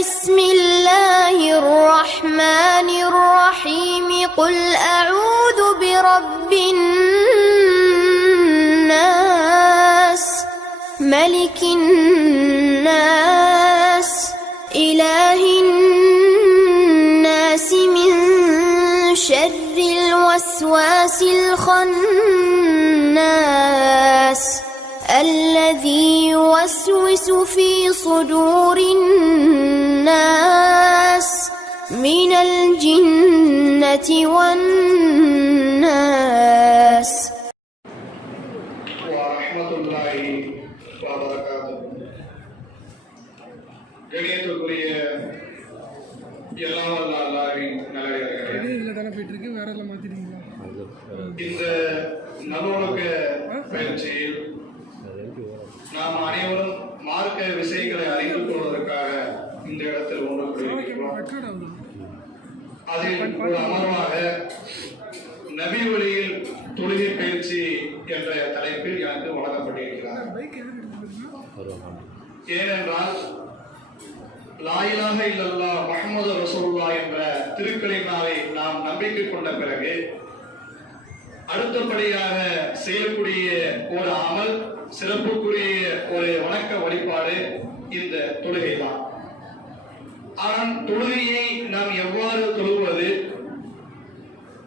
بسم الله الرحمن الرحيم قل أعوذ برب الناس ملك الناس إله الناس من شر الوسواس الخناس الذي يوسوس في صدور الناس من الجنة والناس. ورحمة الله وبركاته. கணியத்துக்குரிய எல்லாம் வல்ல அல்லாஹ்வின் நல்லடியார்களே, இந்த நல்லொழுக்க பயிற்சியில் நாம் அனைவரும் மார்க்க விஷயங்களை அறிந்து கொள்வதற்காக இந்த இடத்தில் ஒன்று கூடியிருக்கிறோம். அதில் ஒரு அமர்வாக நபி வழியில் தொழுகை பயிற்சி என்ற தலைப்பில் எனக்கு வழங்கப்பட்டிருக்கிறார். ஏனென்றால் லா இலாஹ இல்லல்லாஹ் முஹம்மது ரசூலுல்லாஹ் என்ற திருக்கலிமாவை நாம் நம்பிக்கை கொண்ட பிறகு அடுத்தபடியாக செய்யக்கூடிய ஒரு அமல், சிறப்புக்குரிய ஒரு வணக்க வழிபாடு இந்த தொழுகை தான். ஆனால் தொழுகையை நாம் எவ்வாறு தொழுவது,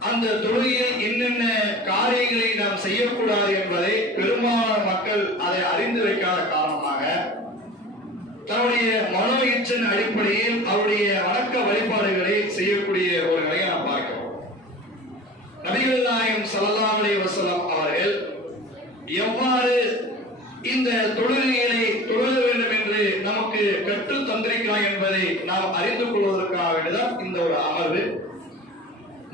அந்த தொழுகையில் என்னென்ன காரியங்களை நாம் செய்யக்கூடாது என்பதை பெரும்பாலான மக்கள் அதை அறிந்து வைக்காத காரணமாக தன்னுடைய மனோ இச்சன் அடிப்படையில் அவருடைய வணக்க வழிபாடுகளை செய்யக்கூடிய ஒரு நிலையை நாம் பார்க்கிறோம். நபிகள் நாயகம் ஸல்லல்லாஹு அலைஹி வஸல்லம் அவர்கள் எவ்வாறு இந்த தொழுகைகளை தொழுக வேண்டும் என்று நமக்கு கற்று தந்திருக்கிறார் என்பதை நாம் அறிந்து கொள்வதற்காக வேண்டிதான் இந்த ஒரு அமர்வு.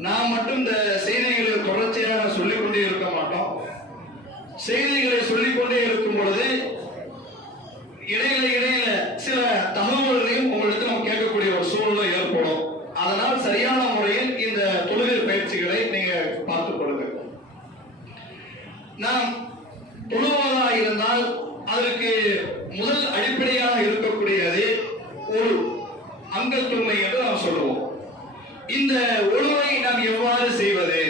நாம் மட்டும் இந்த செய்திகளை தொடர்ச்சியாக சொல்லிக்கொண்டே இருக்க மாட்டோம். செய்திகளை சொல்லிக்கொண்டே இருக்கும் பொழுது இடையில சில தகவல்களையும் உங்களுக்கு நாம் கேட்கக்கூடிய ஒரு சூழ்நிலை ஏற்படும். அதனால் சரியான முறையில் இந்த தொழுகை பயிற்சிகளை நீங்க பார்த்துக் கொள்ளுங்கள். நாம் தொழுவதாக இருந்தால் அதற்கு முதல் அடிப்படையாக இருக்கக்கூடியது ஒரு அங்கத்துண்மை என்று நாம் சொல்லுவோம். இந்த ஒழுவை நாம் எவ்வாறு செய்வது,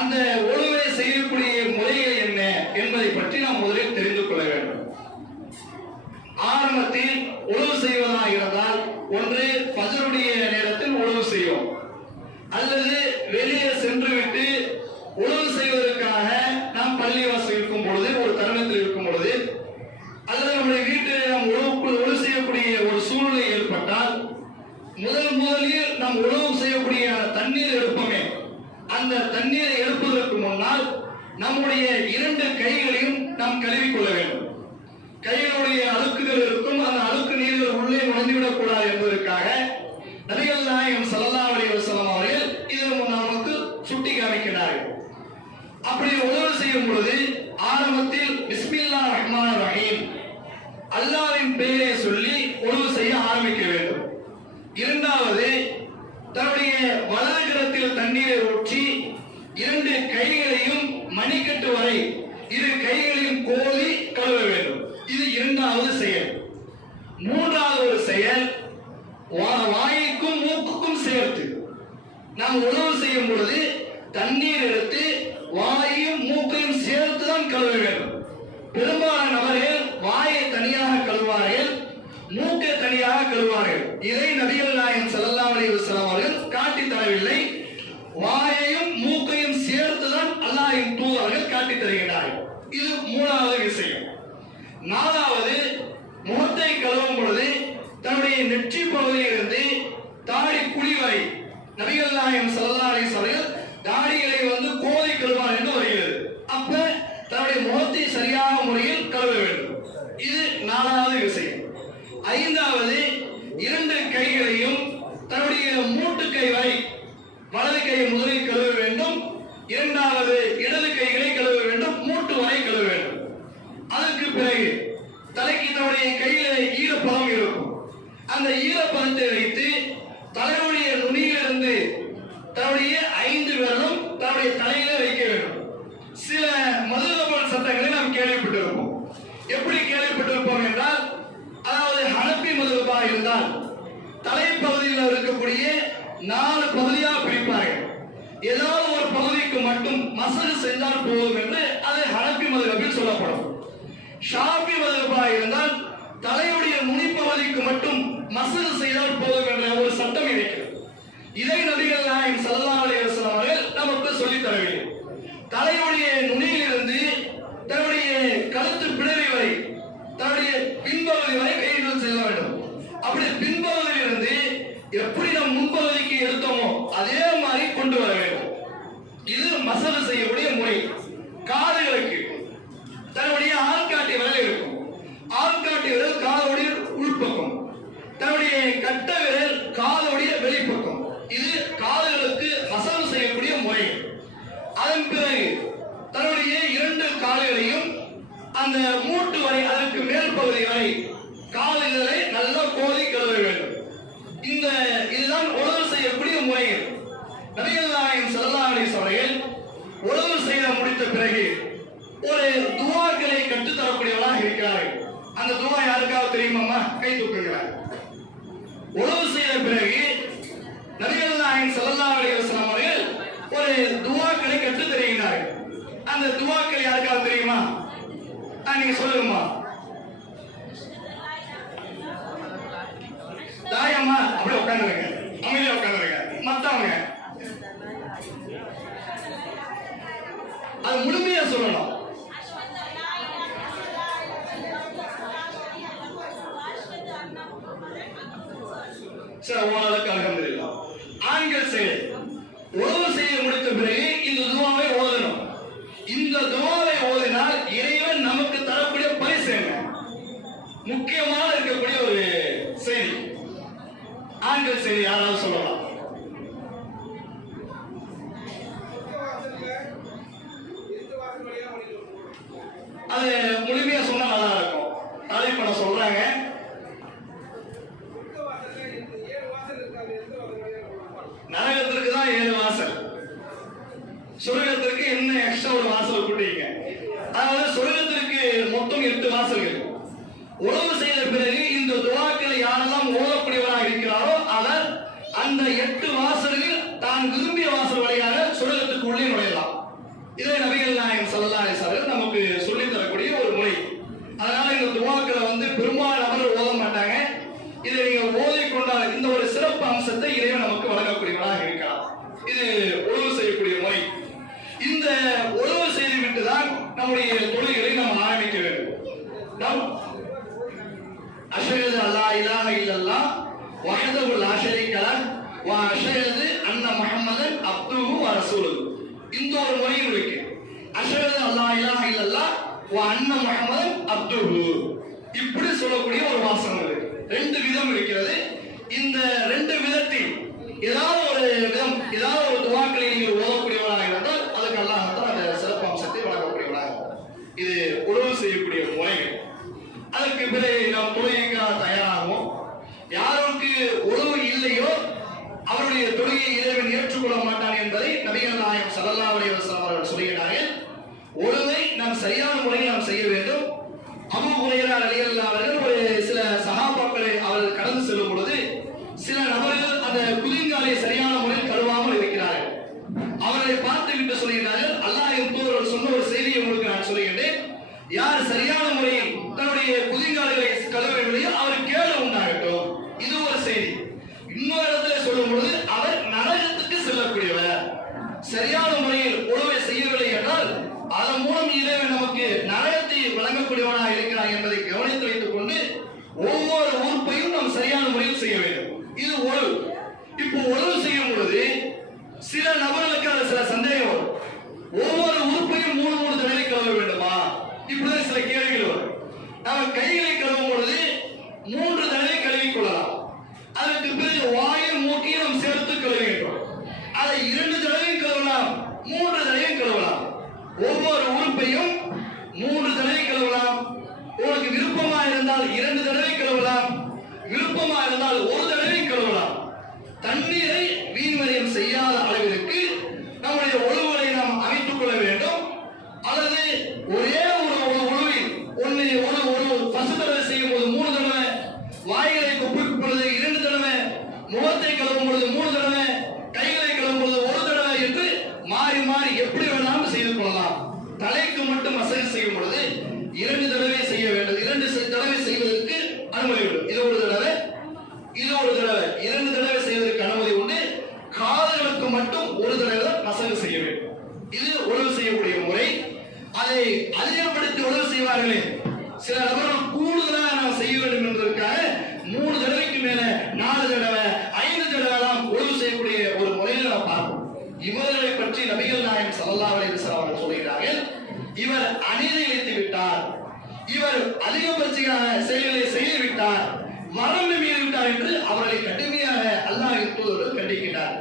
அந்த ஒழுவை செய்யக்கூடிய முறைகள் என்ன என்பதை பற்றி நாம் முதலில் தெரிந்து கொள்ள வேண்டும். ஆரம்பத்தில் உழவு செய்வதாக இருந்தால் ஒன்று ஃபஜ்ருடைய நேரத்தில் உழவு செய்வோம், அல்லது வெளியே சென்றுவிட்டு உழவு செய்வதற்காக நாம் பள்ளிவாசல் இருக்கும் பொழுது, ஒரு தருணத்தில் இருக்கும் பொழுது, அல்லது நம்முடைய வீட்டில் நாம் உழவு செய்யக்கூடிய ஒரு சூழ்நிலை ஏற்பட்டால் முதலில் நாம் உழவு செய்யக்கூடிய தண்ணீர் எடுப்போமே, அந்த தண்ணீரை எடுப்பதற்கு முன்னால் நம்முடைய இரண்டு கைகளையும் நாம் கழுவிக்கொள்ள வேண்டும். கைகளுடைய அழுக்குகள் இருக்கும், அந்த அழுக்கு நீர்கள் உள்ளே நுழைந்துவிடக் கூடாது என்பதற்காக நபிகள் நாயகம் ஸல்லல்லாஹு அலைஹி வஸல்லம் அவர்கள் இதை நமக்கு சுட்டி காமிக்கிறார்கள். அப்படி உழவு செய்யும் பொழுது ஆரம்பத்தில் பிஸ்மில்லாஹிர் ரஹ்மானிர் ரஹீம் அல்லாஹ்வின் பெயரை சொல்லி உழவு செய்ய ஆரம்பிக்க வேண்டும். இரண்டாவது, தன்னுடைய வலது கரத்தில் தண்ணீரை ஊற்றி இரண்டு கைகளையும் மணிக்கட்டு வரை இரு கைகளையும் கோதி கழுவ வேண்டும். இது இரண்டாவது செயல். மூன்றாவது ஒரு செயல், வாய்க்கும் மூக்குக்கும் சேர்த்து நாம் உணவு செய்யும் பொழுது தண்ணீர் எடுத்து வாயையும் மூக்கையும் சேர்த்து தான் கழுவ வேண்டும். பெரும்பாலான நபர்கள் வாயை தனியாக கழுவார்கள், மூக்கை தனியாக கழுவார்கள். இதை நபிகள் நாயகம் ஸல்லல்லாஹு அலைஹி வஸல்லம் அவர்கள் காட்டி தரவில்லை. வாயையும் மூக்கையும் சேர்த்துதான் அல்லாஹ்வின் தூதர்கள் காட்டி தருகிறார்கள். இது மூணாவது விஷயம். நாலாவது, முகத்தை கழுவும் பொழுது தன்னுடைய நெற்றி பகுதியிலிருந்து தாடி குழி வரை நபிகள் நாயகம் ஸல்லல்லாஹு அலைஹி வஸல்லம் தாடிகளை கோதி கழுவார் என்று வருகிறது. அப்ப தன்னுடைய முகத்தை சரியான முறையில் கழுவ வேண்டும். இது நாலாவது விஷயம். ஐந்தாவது, இரண்டு கைகளையும் தன்னுடைய மூட்டு கை வரை வலது கையை முதலில் கழுவ வேண்டும். இரண்டாவது இடது கைகளை கழுவ வேண்டும், மூட்டு வரை கழுவ வேண்டும். அதற்கு பிறகு தலைக்கு தன்னுடைய கையில ஈரப்பதம் இருக்கும், அந்த ஈரப்பதத்தை வைத்து தலையுடைய நுனியிலிருந்து தன்னுடைய 5 விரலும் தன்னுடைய தலையில வைக்க வேண்டும். சில மதுரபல் சட்டங்களை நாம் கேள்விப்பட்டிருப்போம். எப்படி கேள்விப்பட்டிருப்போம் என்றால், அதாவது ஹனபி மதுஹபாக இருந்தால் தலைப்பகுதியில் இருக்கக்கூடிய 4 பகுதியா பிரிப்பார்கள். ஏதாவது ஒரு பகுதிக்கு மட்டும் மசகு செஞ்சால் போதும் என்று அது ஹனபி மதுஹபில் சொல்லப்படும். ஷாஃபி மதுஹபாக இருந்தால் தலையுடைய நுனிப்பகுதிக்கு மட்டும் மசகு செய்தால் போதும் என்ற ஒரு சட்டம் இருக்கிறது. இதை நபிகள் நாயகம் ஸல்லல்லாஹு அலைஹி வஸல்லம் அவர்கள் நமக்கு சொல்லித் தரவில்லை. தலையுடைய நுனியிலிருந்து தன்னுடைய கழுத்து பிடரி வரை தன்னுடைய பின்பகுதி வரை கைகள் செல்ல வேண்டும். அப்படி பின்பகுதியிலிருந்து எப்படி நம் முன்பகுதிக்கு எடுத்தோமோ அதே மாதிரி கொண்டு வர வேண்டும். இது மசகு செய்யக்கூடிய முறை. காதுகளுக்கு தன்னுடைய ஆள்காட்டி விரல் இருக்கும். ஆள்காட்டி விரல் காதுடைய உள்பக்கம், தன்னுடைய கட்ட விரல் காதுடைய வெளிப்பக்கம். இது காதுகளுக்கு மசகு செய்யக்கூடிய முறை. அதன் பிறகு தன்னுடைய 2 கால்களையும் அந்த மூட்டு வரை அதற்கு மேல் பகுதி வரை கால்களை நல்லா கோதி கழுவ வேண்டும். இதுதான் உழவு செய்யக்கூடிய முறைகள். நபிகள் நாயகம் ஸல்லல்லாஹு அலைஹி வஸல்லம் உழவு செய்த முடித்த பிறகு ஒரு துஆக்களை கற்றுத் தரக்கூடியவர்களாக இருக்கிறார்கள். அந்த துஆ யாருக்காவது தெரியுமாமா? கை தூக்குகிறார். உழவு செய்த பிறகு நபிகள் நாயகம் ஸல்லல்லாஹு அலைஹி வஸல்லம் அவர்கள் ஒரு துஆக்களை கற்றுத் தருகிறார்கள். அந்த துஆக்கள் யாருக்காவது தெரியுமா? நீங்க சொல்லுங்கம்மா. தாயம்மா அப்படியே உட்காந்துருங்க, அமைதியா உட்காந்துருங்க. மத்தவங்க அது முழுமையா சொல்லணும். சரி, உங்களுக்கு அல்ஹம்துலில்லாஹ். ஆண்கள் செயல் உழவு செய்ய முடித்த பிறகு இந்த துஆவை ஓதணும். இந்த துஆவை ஓதினால் இறைவன் நமக்கு தரக்கூடிய பரிசு என்ன? முக்கியமாக இருக்கக்கூடிய ஒரு செய்தி. ஆண்கள் செய்தி யாராவது சொல்லலாம்? அது முழுமையா சொன்னா நல்லா இருக்கும். தலைப்பட சொல்றாங்க. நரகத்திற்கு தான் 7 வாசல், சொர்க்கத்திற்கு என்ன எக்ஸ்ட்ரா ஒரு வாசல் கூட்டிங்க. அதாவது சொர்க்கத்திற்கு மொத்தம் 8 வாசல்கள். உழவு செய்த பிறகு இந்த துஆக்களை யாரெல்லாம் ஓதக்கூடியவராக இருக்கிறாரோ அவர் அந்த 8 வாசல்கள் தான் விரும்பிய வாசல் வழியாக சொர்க்கத்துக்கு உள்ளே நுழையலாம். இதை நபிகள் நாயகம் ஸல்லல்லாஹு அலைஹி வஸல்லம் நமக்கு சொல்லித் தரக்கூடிய ஒரு முறை. அதனால இந்த துஆக்களை பெரும்பாலான நபர்கள் ஓத மாட்டாங்க. இதை நீங்க ஓதிக்கொண்டால் இந்த ஒரு சிறப்பு அம்சத்தை இறைவன் நமக்கு வழங்கக்கூடியவராக இருக்கிறார். இது உழவு செய்யக்கூடிய முறை. இந்த உழவு செய்துவிட்டு தான் நம்முடைய தொழில்களை நாம் ஆரம்பிக்க வேண்டும். நாம் அஷ்ஹது அல்லா இலாஹ இல்லல்லாஹ் வஹ்தஹு லா ஷரீக லஹ் வ அஷ்ஹது அன்ன முஹம்மதன் அப்துஹு வ ரசூலுஹு. இந்த ஒரு முறையில் இருக்கு. அஷ்ஹது அல்லா இலாஹ இல்லல்லாஹ் வ அன்ன முஹம்மதன் அப்துஹு. இப்படி சொல்லக்கூடிய ஒரு வாசகம் இருக்கு. 2 விதம் இருக்கிறது. இந்த 2 விதத்தில் ஏதாவது ஒரு விதம், ஏதாவது ஒரு துஆக்களை நீங்கள் ஓதக்கூடியவராக இருந்தால் அதுக்கு அல்லாஹ் அந்த சிறப்பு அம்சத்தை வழங்கக்கூடியவராக. இது உழவு செய்யக்கூடிய முறைகள். அதற்கு பிறகு நாம் தொழுகைக்கு தயாராகும். யாருக்கு உழவு இல்லையோ அவருடைய தொழுகையை இறைவன் ஏற்றுக்கொள்ள மாட்டான் என்பதை நபிகள் நாயகம் ஸல்லல்லாஹு அலைஹி வஸல்லம் அவர்கள் சொல்கிறார்கள். உழவை நாம் சரியான முறையில் நாம் செய்ய வேண்டும். அபூ ஹுரைரா ரலியல்லாஹு அவர்கள் ஒரு சில சஹாபாக்களை அவர்கள் கடந்து செல்லும் பொழுது சில நபர்கள் அந்த குதிங்காலை சரியான முறையில் கழுவாமல் இருக்கிறார்கள். அவர்களை பார்த்து விட்டு சொல்கிறார்கள், அல்லாஹ்வின் தூதர் சொன்ன ஒரு செய்தியை உங்களுக்கு நான் சொல்கிறேன். யார் சரியான முறையில் தன்னுடைய குதிங்கால்களை கழுவவில்லையோ அவர் கேடு உண்டாகட்டும். இது ஒரு செய்தி. இன்னொரு இடத்துல சொல்லும் பொழுது அவர் நரகத்துக்கு செல்லக்கூடியவர். சரியான முறையில் உழவை செய்யவில்லை என்றால் அதன் மூலம் இறைவன் நமக்கு நரகத்தை வழங்கக்கூடியவனாக இருக்கிறார் என்பதை கவனித்து வைத்துக் கொண்டு ஒவ்வொரு உறுப்பையும் நாம் சரியான முறையில் செய்ய வேண்டும். இது உழவு. இப்போ உழவு செய்யும் பொழுது சில நபர்களுக்கு அது சில சந்தேகம் வரும். ஒவ்வொரு உறுப்பையும் 3 தடவை கழுவ வேண்டுமா? இப்படிதான் சில கேள்விகள் வரும். நம்ம கைகளை கழுவும் பொழுது 3 தடவை கழுவிக் கொள்ளலாம். அதற்கு பிறகு வாயும் மூக்கையும் நாம் சேர்த்து கழுவுகின்றோம். அதை 2 தடவையும் கழுவலாம், 3 தடவையும் கழுவலாம். ஒவ்வொரு உறுப்பையும் 3 தடவை கழுவலாம். உங்களுக்கு விருப்பமா இருந்தால் 2 தடவை கழுவலாம், விருப்பமா இருந்தால் 1 தடவை கழுவலாம். தண்ணீரை வீண்வரியம் செய்யாத அளவிற்கு நம்முடைய உழவுகளை நாம் அமைத்துக் கொள்ள வேண்டும். அல்லது ஒரே ஒரு உழவில் ஒரு ஃபர்ஸ்ட் தடவை செய்யும் போது 3 தடவை முகத்தை கழுவும் பொழுது 3 தடவை, கைகளை கழுவும் பொழுது 1 தடவை என்று மாறி மாறி எப்படி வேணாலும் செய்து கொள்ளலாம். தலைக்கு மட்டும் மசாஜ் செய்யும் பொழுது 2 தடவை செய்ய வேண்டும். 2 தடவை செய்வதற்கு அனுமதி உண்டு. இது 1 தடவை, இது 1 தடவை, 2 தடவை செய்வதற்கு அனுமதி உண்டு. காதுகளுக்கு மட்டும் 1 தடவை மசாஜ் செய்ய வேண்டும். இது உழவு செய்யக்கூடிய முறை. அதை அதிகப்படுத்தி உழவு செய்வார்களே சில நபர்கள், கூடுதலாக நாம் செய்ய வேண்டும் என்பதற்காக 3 தடவைக்கு மேல 4 தடவை 5 தடவை உழவு செய்யக்கூடிய ஒரு முறையில் நாம் பார்ப்போம். இவர்களை பற்றி நபிகள் நாயகம் ஸல்லல்லாஹு அலைஹி வஸல்லம் அவர்கள் சொல்கிறார்கள், இவர் அநீதி இழைத்து விட்டார், இவர் அதிகபட்சமான செயல்களை செய்து விட்டார், வரம்பு மீறி விட்டார் என்று அவர்களை கடுமையாக அல்லாஹ்வின் தூதர் கண்டிக்கிறார்.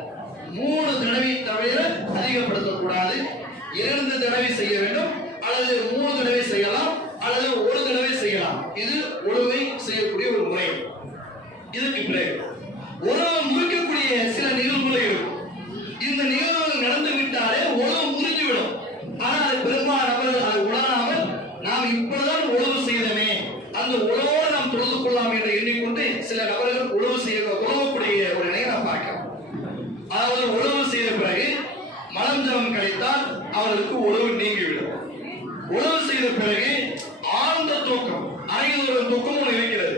3 தடவை தவிர அதிகப்படுத்தக்கூடாது. 2 தடவை செய்ய வேண்டும், அல்லது 3 தடவை செய்யலாம், அல்லது 1 தடவை செய்யலாம். இது உழவை செய்யக்கூடிய ஒரு முறை. இதுக்கு பிறகு உழவு முறிக்கக்கூடிய சில நிகழ்வுகள் இருக்கும். இந்த நிகழ்வுகள் நடந்து விட்டாலே உழவு முறிந்துவிடும். ஆனால் அது பெரும்பாலான நபர்கள் அதை உணராமல், நாம் இப்பொழுதுதான் உழவு செய்தமே, அந்த உழவோடு நாம் தொழுது கொள்ளலாம் என்று எண்ணிக்கொண்டு சில நபர்கள் உழவக்கூடிய ஒரு நிலையை நாம் பார்க்கலாம். அதாவது உழவு செய்த பிறகு மலம் ஜலம் கிடைத்தால் அவர்களுக்கு உழவு நீங்கிவிடும். உழவு செய்த பிறகு ஆழ்ந்த தூக்கம், அறையில் ஒரு தூக்கம் ஒன்று இருக்கிறது.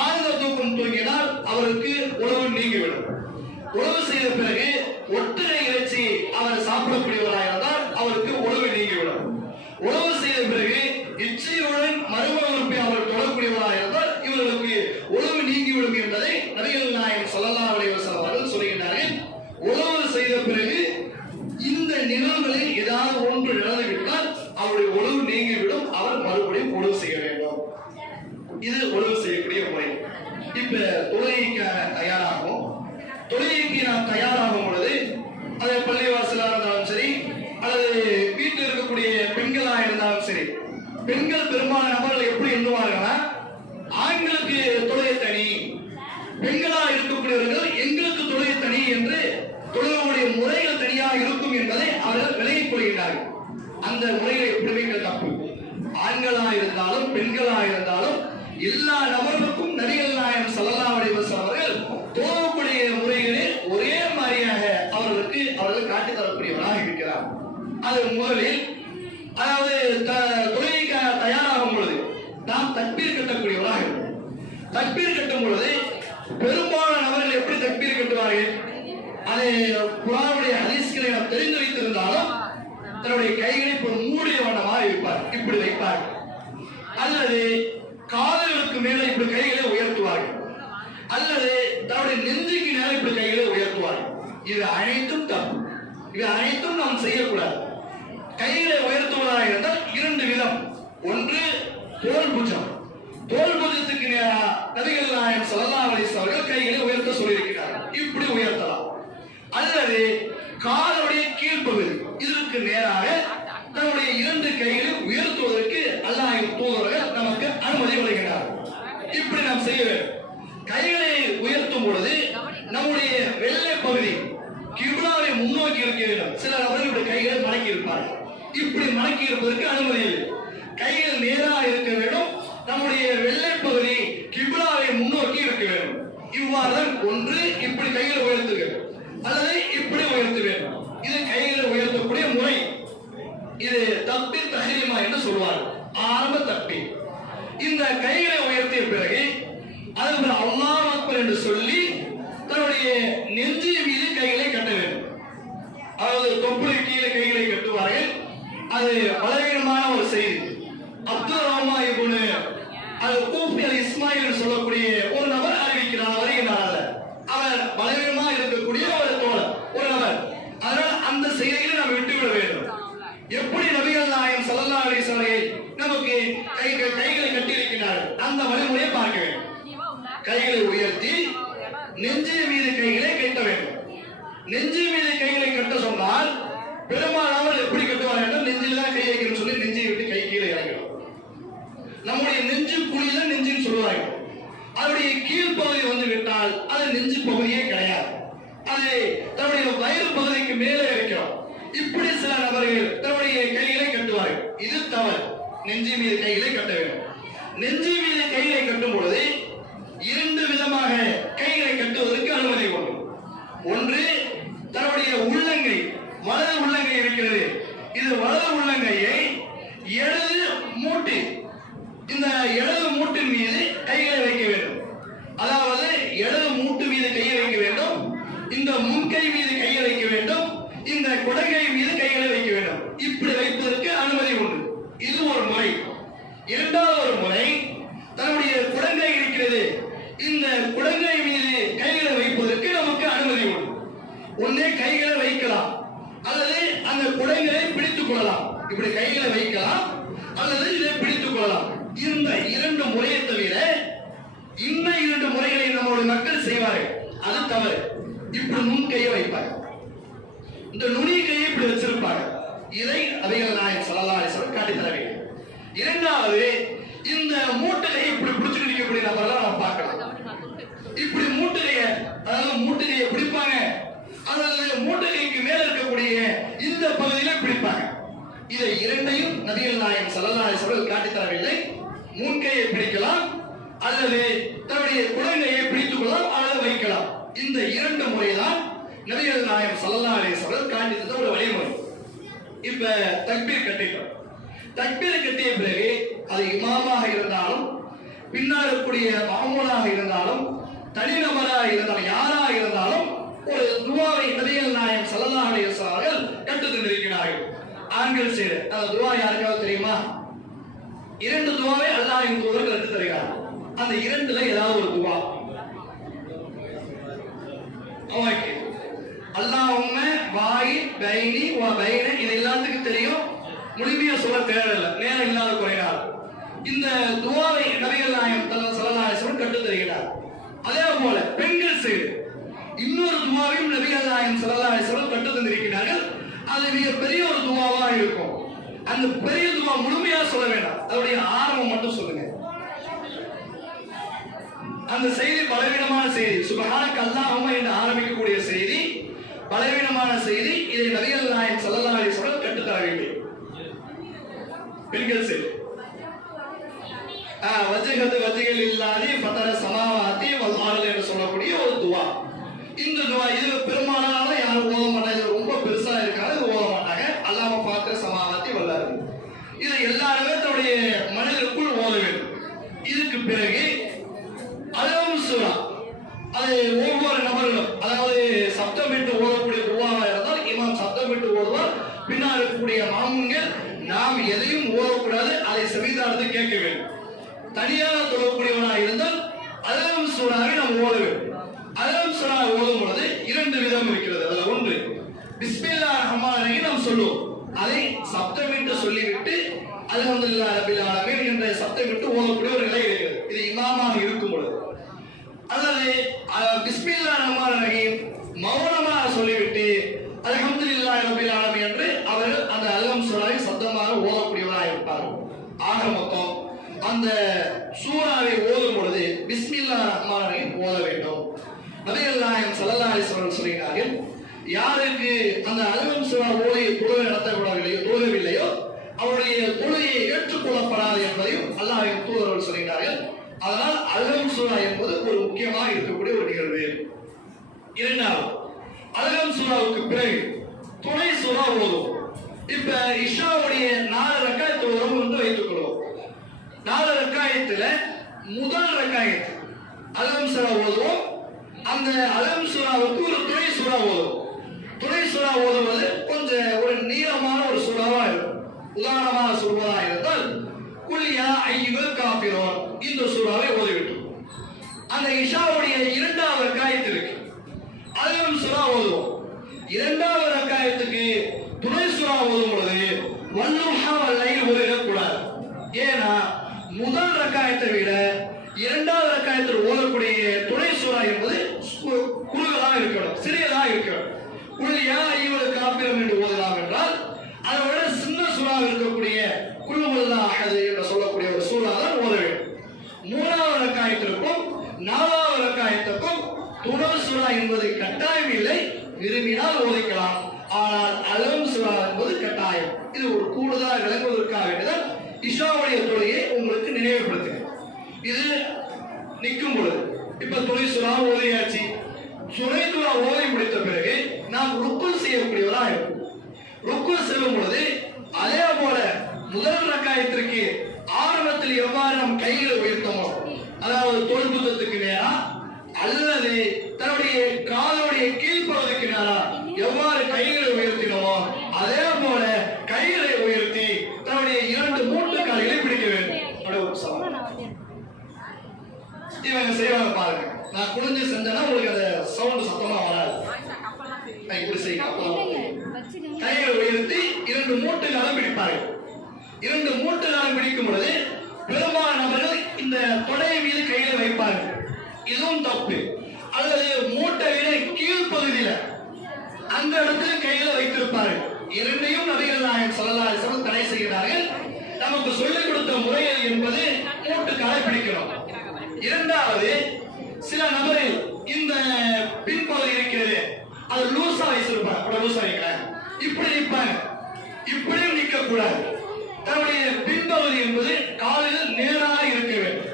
ஆழ்ந்த தூக்கம் தூங்கினால் அவருக்கு உழவு நீங்கிவிடும். உழவு செய்த பிறகு ஒட்டுரை இறைச்சி அவர் சாப்பிடக்கூடியவராக இருந்தால் அவருக்கு உழவு நீங்கிவிடும். உழவு செய்த பிறகு இச்சையுடன் மர்ம உறுப்பை அவர் தொடரக்கூடியவராக இருந்தால் இவர்களுக்கு உழவு நீங்கிவிடும் என்பதை நபிகள் நாயகம் ஸல்லல்லாஹு அலைஹி வஸல்லம் அவர்கள் சொல்கிறார்கள். உழவு செய்த பிறகு இந்த நிகழ்வுகளில் ஏதாவது ஒன்று நடந்துவிட்டால் அவருடைய உழவு நீங்கிவிடும், அவர் மறுபடியும் உழவு செய்ய வேண்டும். இது உழவு செய்யக்கூடிய முறை. இப்ப தொழுகைக்காக தயாராகும். தொழுகைக்கு நாம் தயாராகும் பொழுது அது பள்ளிவாசலாக இருந்தாலும் சரி, அல்லது வீட்டில் இருக்கக்கூடிய பெண்களாக இருந்தாலும் சரி, பெண்கள் பெரும்பாலான நபர்கள் எப்படி எண்ணுவார்கள்னா, ஆண்களுக்கு தொழுகை தனி, பெண்களாக இருக்கக்கூடியவர்கள் எங்களுக்கு தொழுகை தனி என்று தொழுகையுடைய முறைகள் தனியாக இருக்கும் என்பதை அவர்கள் விலகிக் கொள்கிறார்கள். அந்த முறைகளை எப்படிமே தப்பு. ஆண்களாக இருந்தாலும் பெண்களாக இருந்தாலும் எல்லா நபர்களுக்கும் நபிகள் நாயகம் ஸல்லல்லாஹு அலைஹி வஸல்லம் அவர்கள் தொழக்கூடிய முறைகளில் ஒரே மாதிரியாக அவர்கள் காட்டித் தரக்கூடியவராக இருக்கிறார். அது முதலில், அதாவது தொழுகைக்காக தயாராகும் பொழுது நாம் தக்பீர் கட்டக்கூடியவராக இருக்கும். தக்பீர் கட்டும் பொழுது பெரும்பாலான நபர்கள் எப்படி தக்பீர் கட்டுவார்கள்? அதை குர்ஆனுடைய ஹதீஸ்களை நாம் தெரிந்து வைத்திருந்தாலும் தன்னுடைய கைகளை மூடிய வண்ணமாக இருப்பார், இப்படி வைப்பார். அல்லது காதுகளுக்கு மேலே இப்படி கைகளை உயர்த்துவார்கள், அல்லது தன்னுடைய நெஞ்சுக்கு மேலே இப்படி கைகளை உயர்த்துவார்கள். இது அனைத்தும் தப்பு. இது அனைத்தும் நாம் செய்யக்கூடாது. கைகளை உயர்த்துவதாக இருந்தால் 2 விதம். ஒன்று தோல் புஜம். தோல் புஜத்துக்கு நபிகள் நாயகம் ஸல்லல்லாஹு அலைஹி வஸல்லம் அவர்கள் கைகளை உயர்த்த சொல்லியிருக்கிறார்கள். இப்படி உயர்த்தலாம். அல்லது காலுடைய கீழ்ப்பகுதி இதற்கு நேராக தன்னுடைய 2 கைகளை உயர்த்துவதற்கு அல்லாஹ்வின் தூதர்கள் நமக்கு அனுமதி வழங்குகிறார். இப்படி நாம் செய்ய வேண்டும். கைகளை உயர்த்தும் பொழுது நம்முடைய வெள்ளை பகுதி கிப்லாவை முன்னோக்கி இருக்க வேண்டும். சில நபர்கள் இப்படி கைகளை மடக்கி இருப்பார்கள். இப்படி மடக்கி இருப்பதற்கு அனுமதி இல்லை. கைகள் நேராக இருக்க வேண்டும். நம்முடைய வெள்ளை பகுதி கிப்லாவை முன்னோக்கி இருக்க வேண்டும். இவ்வாறுதான் ஒன்று இப்படி கைகளை உயர்த்த வேண்டும், அல்லது இப்படி உயர்த்த வேண்டும். இது கைகளை உயர்த்தக்கூடிய முறை. இது தக்பீர் தஹ்ரீமா என்று சொல்வார்கள், ஆரம்ப தக்பீர். இந்த கைகளை உயர்த்திய பிறகு அதற்கு அல்லாஹ் அக்பர் என்று சொல்லி தன்னுடைய நெஞ்சு மீது கைகளை கட்ட வேண்டும். அதாவது தொப்புளை கீழே கைகளை கட்டுவார்கள். அது பலவீனமான ஒரு செய்தி. அப்துல் ரஹ்மான் இப்னு கூஃபி அல் இஸ்மாயில் சொல்லக்கூடிய ஒரு நபர் அறிவிக்கிறார், வருகிறார். அவர் பலவீனமாக இருக்கக்கூடிய ஒரு தோழர், ஒரு நபர். அதனால் அந்த செய்திகளை நாம் விட்டுவிட வேண்டும். எப்படி நபிகள் நாயகம் ஸல்லல்லாஹு அலைஹி வஸல்லம் நமக்கு கைகளை கட்டியிருக்கிறார்கள், அந்த வழிமுறையை பார்க்க வேண்டும். கைகளை உயர்த்தி நெஞ்சு மீது கைகளை கட்ட வேண்டும். நெஞ்சு மீது கைகளை கட்ட சொன்னால் பெரும்பாலானவர் எப்படி கட்டுவார்கள் என்றால், நெஞ்சில் தான் கை வைக்கணும்னு சொல்லி நெஞ்சை விட்டு கை கீழே இறங்கிடும். நம்முடைய நெஞ்சு குழியில நெஞ்சுன்னு சொல்லுவாங்க. அதனுடைய கீழ்ப்பகுதி வந்து விட்டால் அது நெஞ்சு பகுதியே கிடையாது. அது தன்னுடைய வயிறு பகுதிக்கு மேலே இருக்கிறோம். இப்படி சில நபர்கள் தன்னுடைய கைகளை கட்டுவார்கள். இது தவறு. நெஞ்சு மீது கைகளை கட்ட வேண்டும். நெஞ்சு மீது கைகளை கட்டும் பொழுது 2 விதமாக கைகளை கட்டுவதற்கு அனுமதி ஒன்று தன்னுடைய உள்ளங்கை, வலது உள்ளங்கை இருக்கிறது, இது வலது உள்ளங்கையை இடது மூட்டு, இந்த இடது மூட்டின் மீது கைகளை வைக்க வேண்டும். அதாவது இடது மூட்டு மீது கையை வைக்க வேண்டும், இந்த முன்கை மீது கையை வைக்க வேண்டும், இந்த குடங்கை மீது கைகளை வைக்க வேண்டும். இப்படி வைப்பதற்கு அனுமதி உண்டு. இது ஒரு முறை. இரண்டாவது ஒரு முறை, தன்னுடைய குடங்கை இருக்கிறது, இந்த குடங்கை மீது கைகளை வைப்பதற்கு நமக்கு அனுமதி உண்டு. ஒன்னே கைகளை வைக்கலாம் அல்லது அந்த குடங்களை பிடித்துக் கொள்ளலாம். இப்படி கைகளை வைக்கலாம் அல்லது இதை பிடித்துக் கொள்ளலாம். இந்த இரண்டு முறையை தவிர இன்னும் இரண்டு முறைகளை நம்மளுடைய மக்கள் செய்வார்கள். அது தவறு. இப்படி முன் கையை வைப்பாங்க, இந்த நுனி கையை இப்படி வச்சிருப்பாங்க. இதை நபிகள் நாயகம் ஸல்லல்லாஹு அலைஹி வஸல்லம் காட்டி தர வேண்டும். இரண்டாவது, இந்த மூட்டையை இப்படி பிடிச்சிட்டு இருக்கக்கூடிய நபரெல்லாம் நம்ம பார்க்கலாம். இப்படி மூட்டையை, அதாவது மூட்டையை பிடிப்பாங்க அல்லது மூட்டைக்கு மேல இருக்கக்கூடிய இந்த பகுதியில பிடிப்பாங்க. இதை இரண்டையும் நபிகள் நாயகம் ஸல்லல்லாஹு அலைஹி வஸல்லம் காட்டி தரவில்லை. முன்கையை பிடிக்கலாம் அல்லது தன்னுடைய குடங்கையை பிடித்துக் கொள்ளலாம் அல்லது வைக்கலாம். இந்த இரண்டு முறைதான் நபிகள் நாயகம் ஸல்லல்லாஹு அலைஹி வஸல்லம் காட்டி தந்த ஒரு வழிமுறை. இப்ப தக்பீர் கட்டிட்டோம். தக்பீர் கட்டிய பிறகு அது இமாமாக இருந்தாலும், பின்னால் இருக்கக்கூடிய மாமூலாக இருந்தாலும், தனிநபராக இருந்தாலும், யாராக இருந்தாலும் ஒரு துவாவை நபிகள் நாயகம் ஸல்லல்லாஹு அலைஹி வஸல்லம் அவர்கள் கற்றுத் தந்திருக்கிறார்கள். ஆண்கள் செய்த அந்த துவா யாருக்காவது தெரியுமா? இரண்டு துவாவை அல்லாஹ்வின் தூதர் கற்றுத் தருகிறார். அந்த இரண்டுல ஏதாவது ஒரு துவா. ஓகே. அல்லாஹும்ம வாய் பைனி வ பைன, இது எல்லாத்துக்கும் தெரியும், முழுமையா சொல்ல தேவையில்லை, நேரம் இல்லாத குறையால். இந்த துவாவை நபிகள் நாயகம் ஸல்லல்லாஹு அலைஹி வஸல்லம் கற்றுத் தருகிறார். அதே போல பெண்கள் செய்து இன்னொரு துவாவையும் நபிகள் நாயகம் ஸல்லல்லாஹு அலைஹி வஸல்லம் கற்றுத் தந்திருக்கிறார்கள். அது மிக பெரிய ஒரு துவாவா இருக்கும். அந்த பெரிய துவா முழுமையா சொல்ல வேண்டாம், அதோடைய ஆரம்பம் மட்டும் சொல்லுங்க. அந்த செய்தி பலவீனமான செய்தி, சுப்ஹானக அல்லாஹும்ம என்று ஆரம்பிக்கக்கூடிய செய்தி பலவீனமான செய்தி. இதை நபிகள் நாயகம் ஸல்லல்லாஹு அலைஹி வஸல்லம் கற்றுத் தர வேண்டும். பெண்கள் செய்தி வஜ்ஹது வஜ்ஹில் இல்லாஹி ஃபதர ஸமாவாதி வல் அர்து என்று சொல்லக்கூடிய ஒரு துவா. இந்த துவா இது பெரும்பாலான யாரும் ஓத மாட்டாங்க, ரொம்ப பெருசா இருக்காது, இது ஓத மாட்டாங்க. அல்லாஹ் ஃபதர ஸமாவாதி வல் அர்து, இதை எல்லாருமே தன்னுடைய மனதிற்குள் ஓத வேண்டும். இதுக்கு பிறகு அலம் சூரா, அது ஒவ்வொரு நபர்களும், அதாவது சப்தமிட்டு ஓதக்கூடிய துவாவா இருந்தால் இமாம் சப்தமிட்டு ஓதுவார், பின்னால் இருக்கக்கூடிய மாமுன்கள் நாம் எதையும் ஓதக்கூடாது, அதை செவிதாரத்தை கேட்க வேண்டும். தனியாக தொழக்கூடியவனாக இருந்தால் அலம் சூராவை நாம் ஓத வேண்டும். அலம் சூரா ஓதும் பொழுது இரண்டு விதம் இருக்கிறது. அதுல ஒன்று பிஸ்மில்லாஹிர் ரஹ்மானிர் ரஹீம் நாம் சொல்லுவோம், அதை சப்தமிட்டு சொல்லிவிட்டு அல்ஹம்துலில்லாஹி ரப்பில் ஆலமீன் என்ற சப்தமிட்டு ஓதக்கூடிய ஒரு நிலை இருக்கிறது. இது இமாமாக இருக்கும் பொழுது. அல்லது பிஸ்மில்லாஹிர் ரஹ்மானிர் ரஹீம் மௌனமாக சொல்லிவிட்டு அல்ஹம்துலில்லாஹி ரப்பில் ஆலமீன் என்று அவர்கள் அந்த அல்ஹம் சூராவை சத்தமாக ஓதக்கூடியவராக இருப்பார்கள். ஆக மொத்தம் அந்த சூராவை ஓதும் பொழுது பிஸ்மில்லாஹிர் ரஹ்மானிர் ரஹீம் ஓத வேண்டும். நபிகள் நாயகம் ஸல்லல்லாஹு அலைஹி வஸல்லம் சொல்கிறார்கள், யாருக்கு அந்த அல்ஹம் சூரா ஓதி தொழுகை நடத்தக்கூடாதோ தொழுகவில்லையோ அவருடைய தொழுகையை ஏற்றுக்கொள்ளப்படாது என்பதையும் அல்லாஹ்வின் தூதர்கள் சொல்கிறார்கள். அதனால் அல்ஹம் சூரா என்பது ஒரு முக்கியமாக இருக்கக்கூடிய ஒரு நிகழ்வு. இரண்டாவது, அல்ஹம் சூராவுக்கு பிறகு துணை சூரா ஓதுவோம். இப்ப இஷாவுடைய 4 ரக்காயத்து வரும் என்று வைத்துக் கொள்வோம். 4 ரக்காயத்துல முதல் ரக்காயத்து அல்ஹம் சூரா ஓதுவோம். அந்த அல்ஹம் சூராவுக்கு ஒரு துணை சூரா ஓதுவோம். துணை சூரா ஓதுவது கொஞ்சம் ஒரு நீளமான ஒரு சூறாவா இருக்கும். உதாரணமாக சொல்வதா இருந்தால் குல் யா அய்யுல் காஃபிரூன் இந்த சூறாவை ஓதிவிட்டோம். அந்த இஷாவுடைய 2வது ரக்காயத்து இருக்கு, அல்ஹம் சூரா ஓதுவோம். 2வது ரக்காயத்துக்கு துணை சூரா ஓதும் பொழுது வல்லுஹா வல்லைல் ஓதக்கூடாது. ஏன்னா முதல் ரக்காயத்தை விட 2வது ரக்காயத்தில் ஓதக்கூடிய துணை சூரா என்பது குறுகலாக இருக்கணும், சிறியதாக இருக்கணும். குல் யா அய்யுல் காஃபிரூன் என்று ஓதலாம் என்றால் அதை விட சின்ன சூறாக இருக்கக்கூடிய குல் ஹுவல்லாஹு அஹத் என்று சொல்லக்கூடிய ஒரு சூறா தான் ஓத வேண்டும். 3வது ரக்காயத்திற்கும் 4வது ரக்காயத்துக்கும் துணை சூறா என்பது கட்டாயம் இல்லை, விரும்பினால் ஓதிக்கலாம். ஆனால் அல்ஹம் சூரா என்பது கட்டாயம். இது ஒரு கூடுதலாக விளங்குவதற்காக வேண்டியதான் இஷாவுடைய தொழுகையை உங்களுக்கு நினைவுபடுத்துகிறேன். இது நிற்கும் பொழுது இப்ப துணை சூறா ஓதியாச்சு. துணை சூறா ஓதி முடித்த செல்லும் பொழுது அதே போல முதல் ரக்காயத்திற்கு ஆரம்பத்தில் எவ்வாறு நம் கைகளை உயர்த்தமோ, அதாவது தொழுபுத்தத்துக்கு நேரா அல்லது தன்னுடைய காலுடைய கீழ்ப்பகுதிக்கு நேரா எவ்வாறு கைகளை உயர்த்தினோமோ அதே போல கைகளை உயர்த்தி தன்னுடைய 2 மூட்டு கால்களை பிடிக்க வேண்டும். இவங்க செய்வாங்க பாருங்க. நான் குனிஞ்சு செஞ்சேன்னா உங்களுக்கு அந்த சவுண்ட் சத்தமா வராது. இப்படி செய்யணும். கைகளை உயர்த்தி 2 மூட்டு காலம் பிடிப்பார்கள். 2 மூட்டு காலம் பிடிக்கும் பொழுது பெரும்பாலான நபர்கள் இந்த தொடை மீது கையில வைப்பார்கள். இதுவும் தப்பு. அல்லது மூட்டை விட கீழ்ப்பகுதியில அந்த இடத்துல கையில வைத்திருப்பார்கள். இரண்டையும் நபிகள் நாயகம் ஸல்லல்லாஹு அலைஹி வஸல்லம் தடை செய்கிறார்கள். நமக்கு சொல்லிக் கொடுத்த முறைகள் என்பது மூட்டு காலை பிடிக்கணும். இரண்டாவது, சில நபர்கள் இந்த பின்பகுதி இருக்கிறது அது லூசா வச்சிருப்பாங்க. லூசா வைக்கிறேன் இப்படி நிற்பாங்க. இப்படியும் நிற்க கூடாது. தன்னுடைய பின்பகுதி என்பது காலில் நேராக இருக்க வேண்டும்.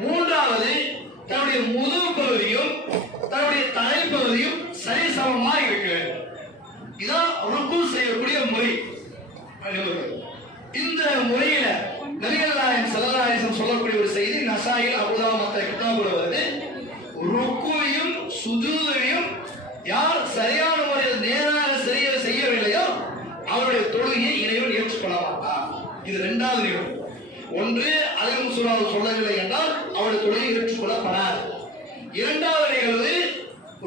மூன்றாவது, தன்னுடைய முதுகு பகுதியும் தன்னுடைய தலைப்பகுதியும் சரிசமமாக இருக்க வேண்டும். இதான் ருக்கு செய்யக்கூடிய முறை. இந்த முறையில நபிகள் நாயகம் ஸல்லல்லாஹு அலைஹி வஸல்லம் சொல்லக்கூடிய ஒரு செய்தி நசாயில் அபூதாவூத் மற்ற கிதாபுல வருது. ருக்குவையும் சுஜூதையும் யார் சரியான முறையில் நேராக சரியாக செய்யவில்லையோ அவருடைய தொழுகையை இறைவன் ஏற்றுக்கொள்ள மாட்டார். இது 2வது நிகழ்வு. ஒன்று, அலிம் சூறாவில் சொல்லவில்லை என்றால் அவருடைய தொழுகை ஏற்றுக்கொள்ளப்படாது. 2வது நிகழ்வு,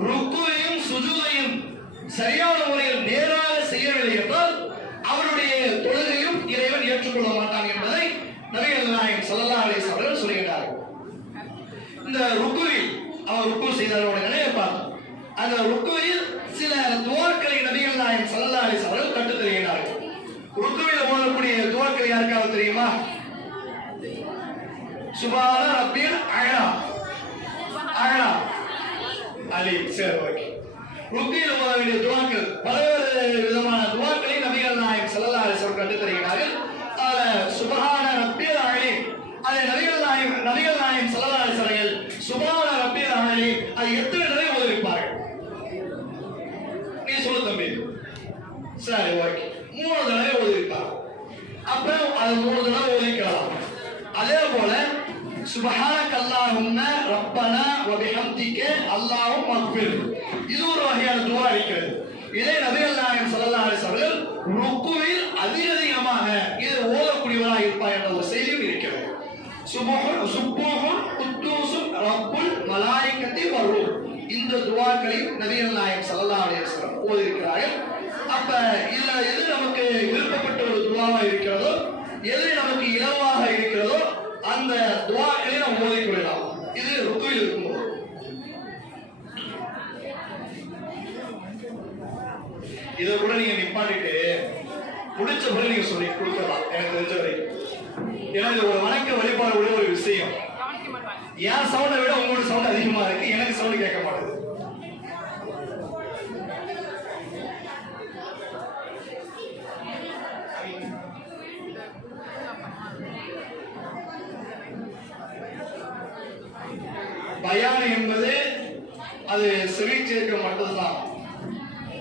ருக்குவையும் சுஜூதையும் சரியான முறையில் நேராக செய்யவில்லை என்றால் அவருடைய தொழுகையும் இறைவன் ஏற்றுக்கொள்ள மாட்டான் என்பதை நபிகள் நாயகம் ஸல்லல்லாஹு அலைஹி வஸல்லம் சொல்கிறார்கள். இந்த ருக்குவில் அவர் ருக்கு செய்தவரோட நினைப்பார். அந்த ருக்குவில் சில துஆக்களை நபிகள் நாயகம் ஸல்லல்லாஹு அலைஹி வஸல்லம் கற்றுத் தருகிறார்கள். ருக்குவில் ஓதக்கூடிய துஆக்கள் யாருக்காவது தெரியுமா? சுப்ஹான ரப்பில் அலா அலா அலி. சரி, ஓகே. ருக்குவில் ஓத வேண்டிய துஆக்கள் பல்வேறு விதமான துஆக்களை நபிகள் நாயகம் ஸல்லல்லாஹு அலைஹி வஸல்லம் கற்றுத் தருகிறார்கள். சுப்ஹான ரப்பில் அலி அதை நபிகள் நாயகம் ஸல்லல்லாஹு அலைஹி வஸல்லம் சுப்ஹான ரப்பில் அலி அது எத்தனை தடவை ஓதிருப்பார்கள்? நீ சொல்லு தம்பி. சரி, ஓகே. 3 தடவை ஓதிருப்பார். அப்ப அது 3 தடவை ஓதிக்கலாம். அதே போல சுப்ஹானக அல்லாஹும்ம ரப்பனா வ பிஹம்திக அல்லாஹும்ம அக்பிர், இது ஒரு வகையான துஆ இருக்கிறது. இதை நபிகள் நாயகம் ஸல்லல்லாஹு அலைஹி வஸல்லம் ருக்குவில் அதிகமாக இது ஓதக்கூடியவராக இருப்பார் என்ற ஒரு செய்தியும் இருக்கிறது. சுப்ஹூன் குத்தூசுன் ரப்புல் மலாயிகத்தி வர்ரூஹ், இந்த துஆக்களை நபிகள் நாயகம் ஸல்லல்லாஹு அலைஹி வஸல்லம் ஓதியிருக்கிறார்கள். அப்ப இதுல எது நமக்கு விருப்பப்பட்ட ஒரு துஆவா இருக்கிறதோ, எது நமக்கு இலவாக இருக்கிறதோ அந்த துஆக்களை நாம் ஓதிக்கொள்ளலாம். இது ருக்குவில் இருக்கும்போது. இதை கூட நீங்க நிப்பாட்டிட்டு முடிச்ச பிறகு நீங்க சொல்லி கொடுக்கலாம். எனக்கு தெரிஞ்ச வரைக்கும் எனக்கு ஒரு வணக்க வழிபாடு உள்ள ஒரு விஷயம். என் சவுண்டை விட உங்களோட சவுண்ட் அதிகமா இருக்கு, எனக்கு சவுண்ட் கேட்க மாட்டேது. பயான் என்பது அது செவி சேர்க்க மட்டும்தான்.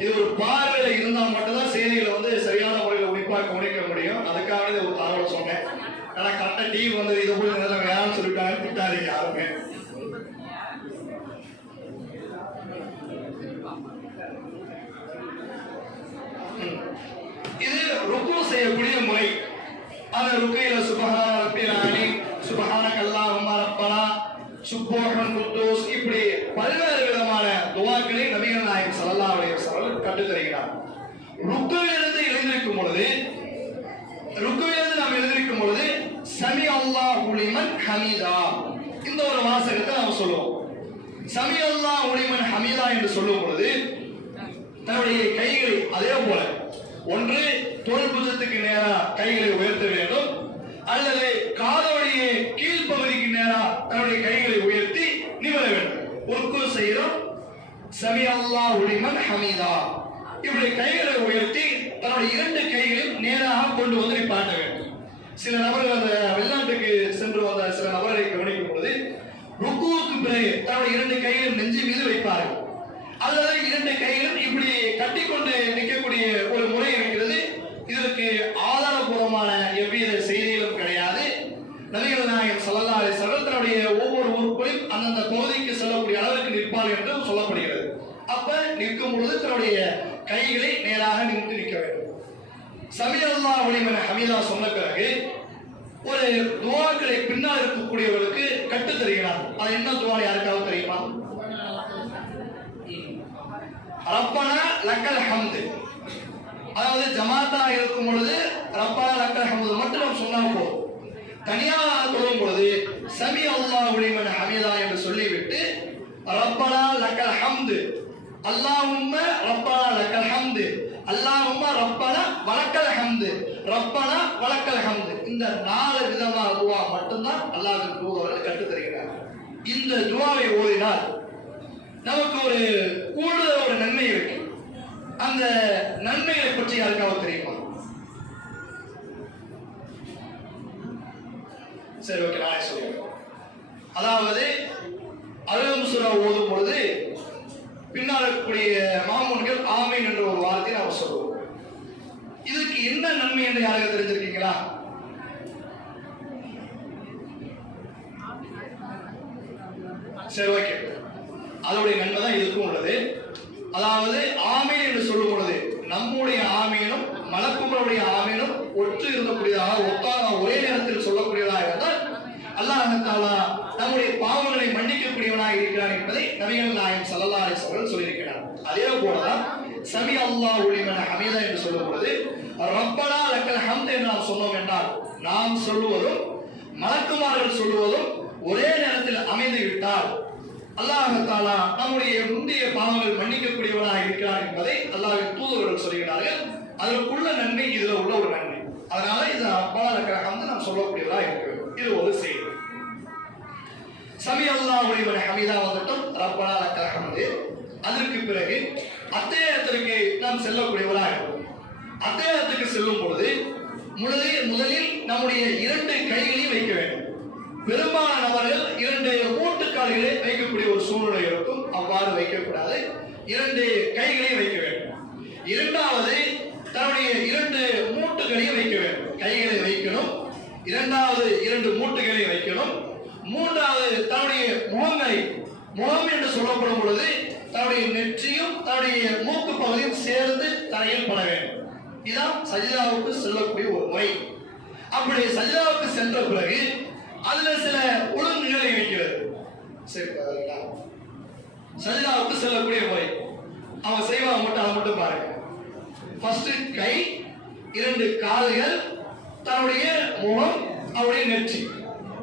இது ஒரு பார்வையில இருந்தால் மட்டும்தான் செய்திகளை சரியான முறையில் உன்னிப்பாக கவனிக்க முடியும். அதுக்காக ஒரு தகவல் சொன்னேன். ஆனா கரெக்டா டிவி வந்தது இதை போய் வேணாம்னு சொல்லிட்டாங்க, திட்டாதீங்க யாருமே. இது ருக்கு செய்யக்கூடிய முறை. அந்த ருக்கையில சுப்ஹான ரப்பில் அலி, சுப்ஹானக அல்லாஹும்ம ரப்பனா, சுப்ஹூன் குத்தூஸ், இப்படி பல்வேறு விதமான துஆக்களை நபிகள் நாயகம் ஸல்லல்லாஹு அலைஹி வஸல்லம் கற்றுத் தருகிறார். ருக்குவிலிருந்து எழுந்திருக்கும் பொழுது சமி அல்லாஹு லிமன் ஹமீதா, இந்த ஒரு வாசகத்தை நாம் சொல்லுவோம். சமி அல்லாஹு லிமன் ஹமீதா என்று சொல்லும் பொழுது தன்னுடைய கைகளை அதே போல ஒன்று தோள் புஜத்துக்கு நேரா கைகளை உயர்த்த வேண்டும், அல்லது காதோடைய கீழ்ப்பகுதிக்கு நேரா தன்னுடைய கைகளை உயர்த்தி நிமிர வேண்டும். ருக்கு செய்கிறோம், சமி அல்லாஹு லிமன் ஹமீதா, இப்படி கைகளை உயர்த்தி தன்னுடைய 2 கைகளையும் நேராக கொண்டு வந்து நிப்பாட்ட வேண்டும். சில நபர்கள் அந்த வெளிநாட்டுக்கு சென்று வந்த சில நபர்களை கவனிக்கும் பொழுது ருக்குவுக்கு பிறகு தன்னுடைய 2 கைகளையும் நெஞ்சு மீது வைப்பார்கள், அல்லது 2 கைகளும் இப்படி கட்டிக்கொண்டு நிற்கக்கூடிய ஒரு முறை இருக்கிறது. இதற்கு ஆதாரபூர்வமான எவ்வித செய்திகளும் கிடையாது. நபிகள் நாயகம் ஸல்லல்லாஹு அலைஹி வஸல்லம் தன்னுடைய ஒவ்வொரு உறுப்புகளையும் அந்தந்த பகுதிக்கு செல்லக்கூடிய அளவிற்கு நிற்பார் என்றும் சொல்லப்படுகிறது. அப்ப நிற்கும் பொழுது தன்னுடைய கைகளை நேராக நின்று நிற்க வேண்டும். சமிஅல்லாஹு லிமன் ஹமீதா சொன்ன பிறகு ஒரு துஆக்களை பின்னால் இருக்கக்கூடியவர்களுக்கு கற்றுத் தருகிறார். அது என்ன துஆ யாருக்காவது தெரியுமா? ரப்பனா லக்கல் ஹம்து. அதாவது ஜமாத்தா இருக்கும் பொழுது ரப்பனா லக்கல் ஹம்து மட்டும் நாம் சொன்னா போதும். தனியாக தொழும் பொழுது சமிஅல்லாஹு லிமன் ஹமீதா என்று சொல்லிவிட்டு ரப்பனா லக்கல் ஹம்து, அல்லாஹும்ம ரப்பனா லக்கல் ஹம்து, அல்லாஹும்ம ரப்பனா வலக்கல் ஹம்து, ரப்பனா வலக்கல் ஹம்து, இந்த 4 விதமான துஆ மட்டும்தான் அல்லாஹ்வின் தூதர் கற்றுத் தருகிறார். இந்த துஆவை ஓதினால் நமக்கு ஒரு கூடுதல் ஒரு நன்மை இருக்கு. அந்த நன்மையை பற்றி யாருக்காவது தெரியுமா? சரி, ஓகே, நானே சொல்லுவேன். அதாவது அல்ஹம் சூரா ஓதும் பொழுது பின்னால் இருக்கக்கூடிய மாமூன்கள் ஆமீன் என்ற ஒரு வார்த்தையை நாம் சொல்லுவோம். இதுக்கு என்ன நன்மை என்று யாருக்கு தெரிஞ்சிருக்கீங்களா? சரி, ஓகே, அதோடைய நன்மை தான் இதுக்கும் உள்ளது. அதாவது ஆமீன் என்று சொல்லும் பொழுது நம்முடைய ஆமீனும் மலக்குமருடைய ஆமீனும் ஒற்று இருக்கக்கூடியதாக ஒரே நேரத்தில் சொல்லக்கூடியதாக இருந்தால் அல்லாஹ் தஆலா நம்முடைய பாவங்களை மன்னிக்கக்கூடியவனாக இருக்கிறான் என்பதை நபிகள் நாயகம் ஸல்லல்லாஹு அலைஹி வஸல்லம் சொல்லியிருக்கிறார். அதே போலதான் சமிஅல்லாஹு லிமன் ஹமீதா என்று சொல்லும் பொழுது ரப்பனா லக்கல் ஹம்து என்று நாம் சொன்னோம் என்றால் நாம் சொல்லுவதும் மலக்குமார்கள் சொல்லுவதும் ஒரே நேரத்தில் அமைந்து விட்டால் அல்லாஹ் தஆலா நம்முடைய முந்தைய பாவங்கள் மன்னிக்கக்கூடியவனாக இருக்கிறான் என்பதை அல்லாஹ்வின் தூதர்கள் சொல்கிறார்கள். அதற்குள்ள நன்மை இதுல உள்ள ஒரு நன்மை. அதனால இது ரப்பனா லக்கல் ஹம்து நாம் சொல்லக்கூடியதா இருக்கிறது. இது ஒரு செய்தி. சமிஅல்லாஹு லிமன் ஹமீதா வந்துட்டும் ரப்பனா லக்கல் ஹம்து. அதற்கு பிறகு அத்தியாயத்திற்கு நாம் செல்லக்கூடியவராக அத்தியாயத்துக்கு செல்லும் பொழுது முதலில் நம்முடைய 2 கைகளையும் வைக்க வேண்டும். பெரும்பாலான நபர்கள் 2 மூட்டுக்கால்களை வைக்கக்கூடிய ஒரு சூழ்நிலை இருக்கும். அவ்வாறு வைக்கக்கூடாது. 2 கைகளையும் வைக்க வேண்டும். இரண்டாவது தன்னுடைய 2 மூட்டுகளையும் வைக்க வேண்டும். கைகளை வைக்கணும். இரண்டாவது 2 மூட்டுகளை வைக்கணும். மூன்றாவது தன்னுடைய முகம் என்று சொல்லப்படும் பொழுது தன்னுடைய நெற்றியும் தன்னுடைய மூக்கு பகுதியும் சேர்ந்து தரையில் பட வேண்டும். இதுதான் சஜிதாவுக்கு செல்லக்கூடிய ஒரு முறை. அப்படி சஜிதாவுக்கு சென்ற பிறகு அதுல சில ஒழுங்குகளை வைக்கிறது. சரி, சஜிதாவுக்கு செல்லக்கூடிய முறை அவன் செய்வாங்க மட்டும் அதை மட்டும் பாருங்க. ஃபர்ஸ்ட் கை, 2 கால்கள், தன்னுடைய முகம், அவருடைய நெற்றி,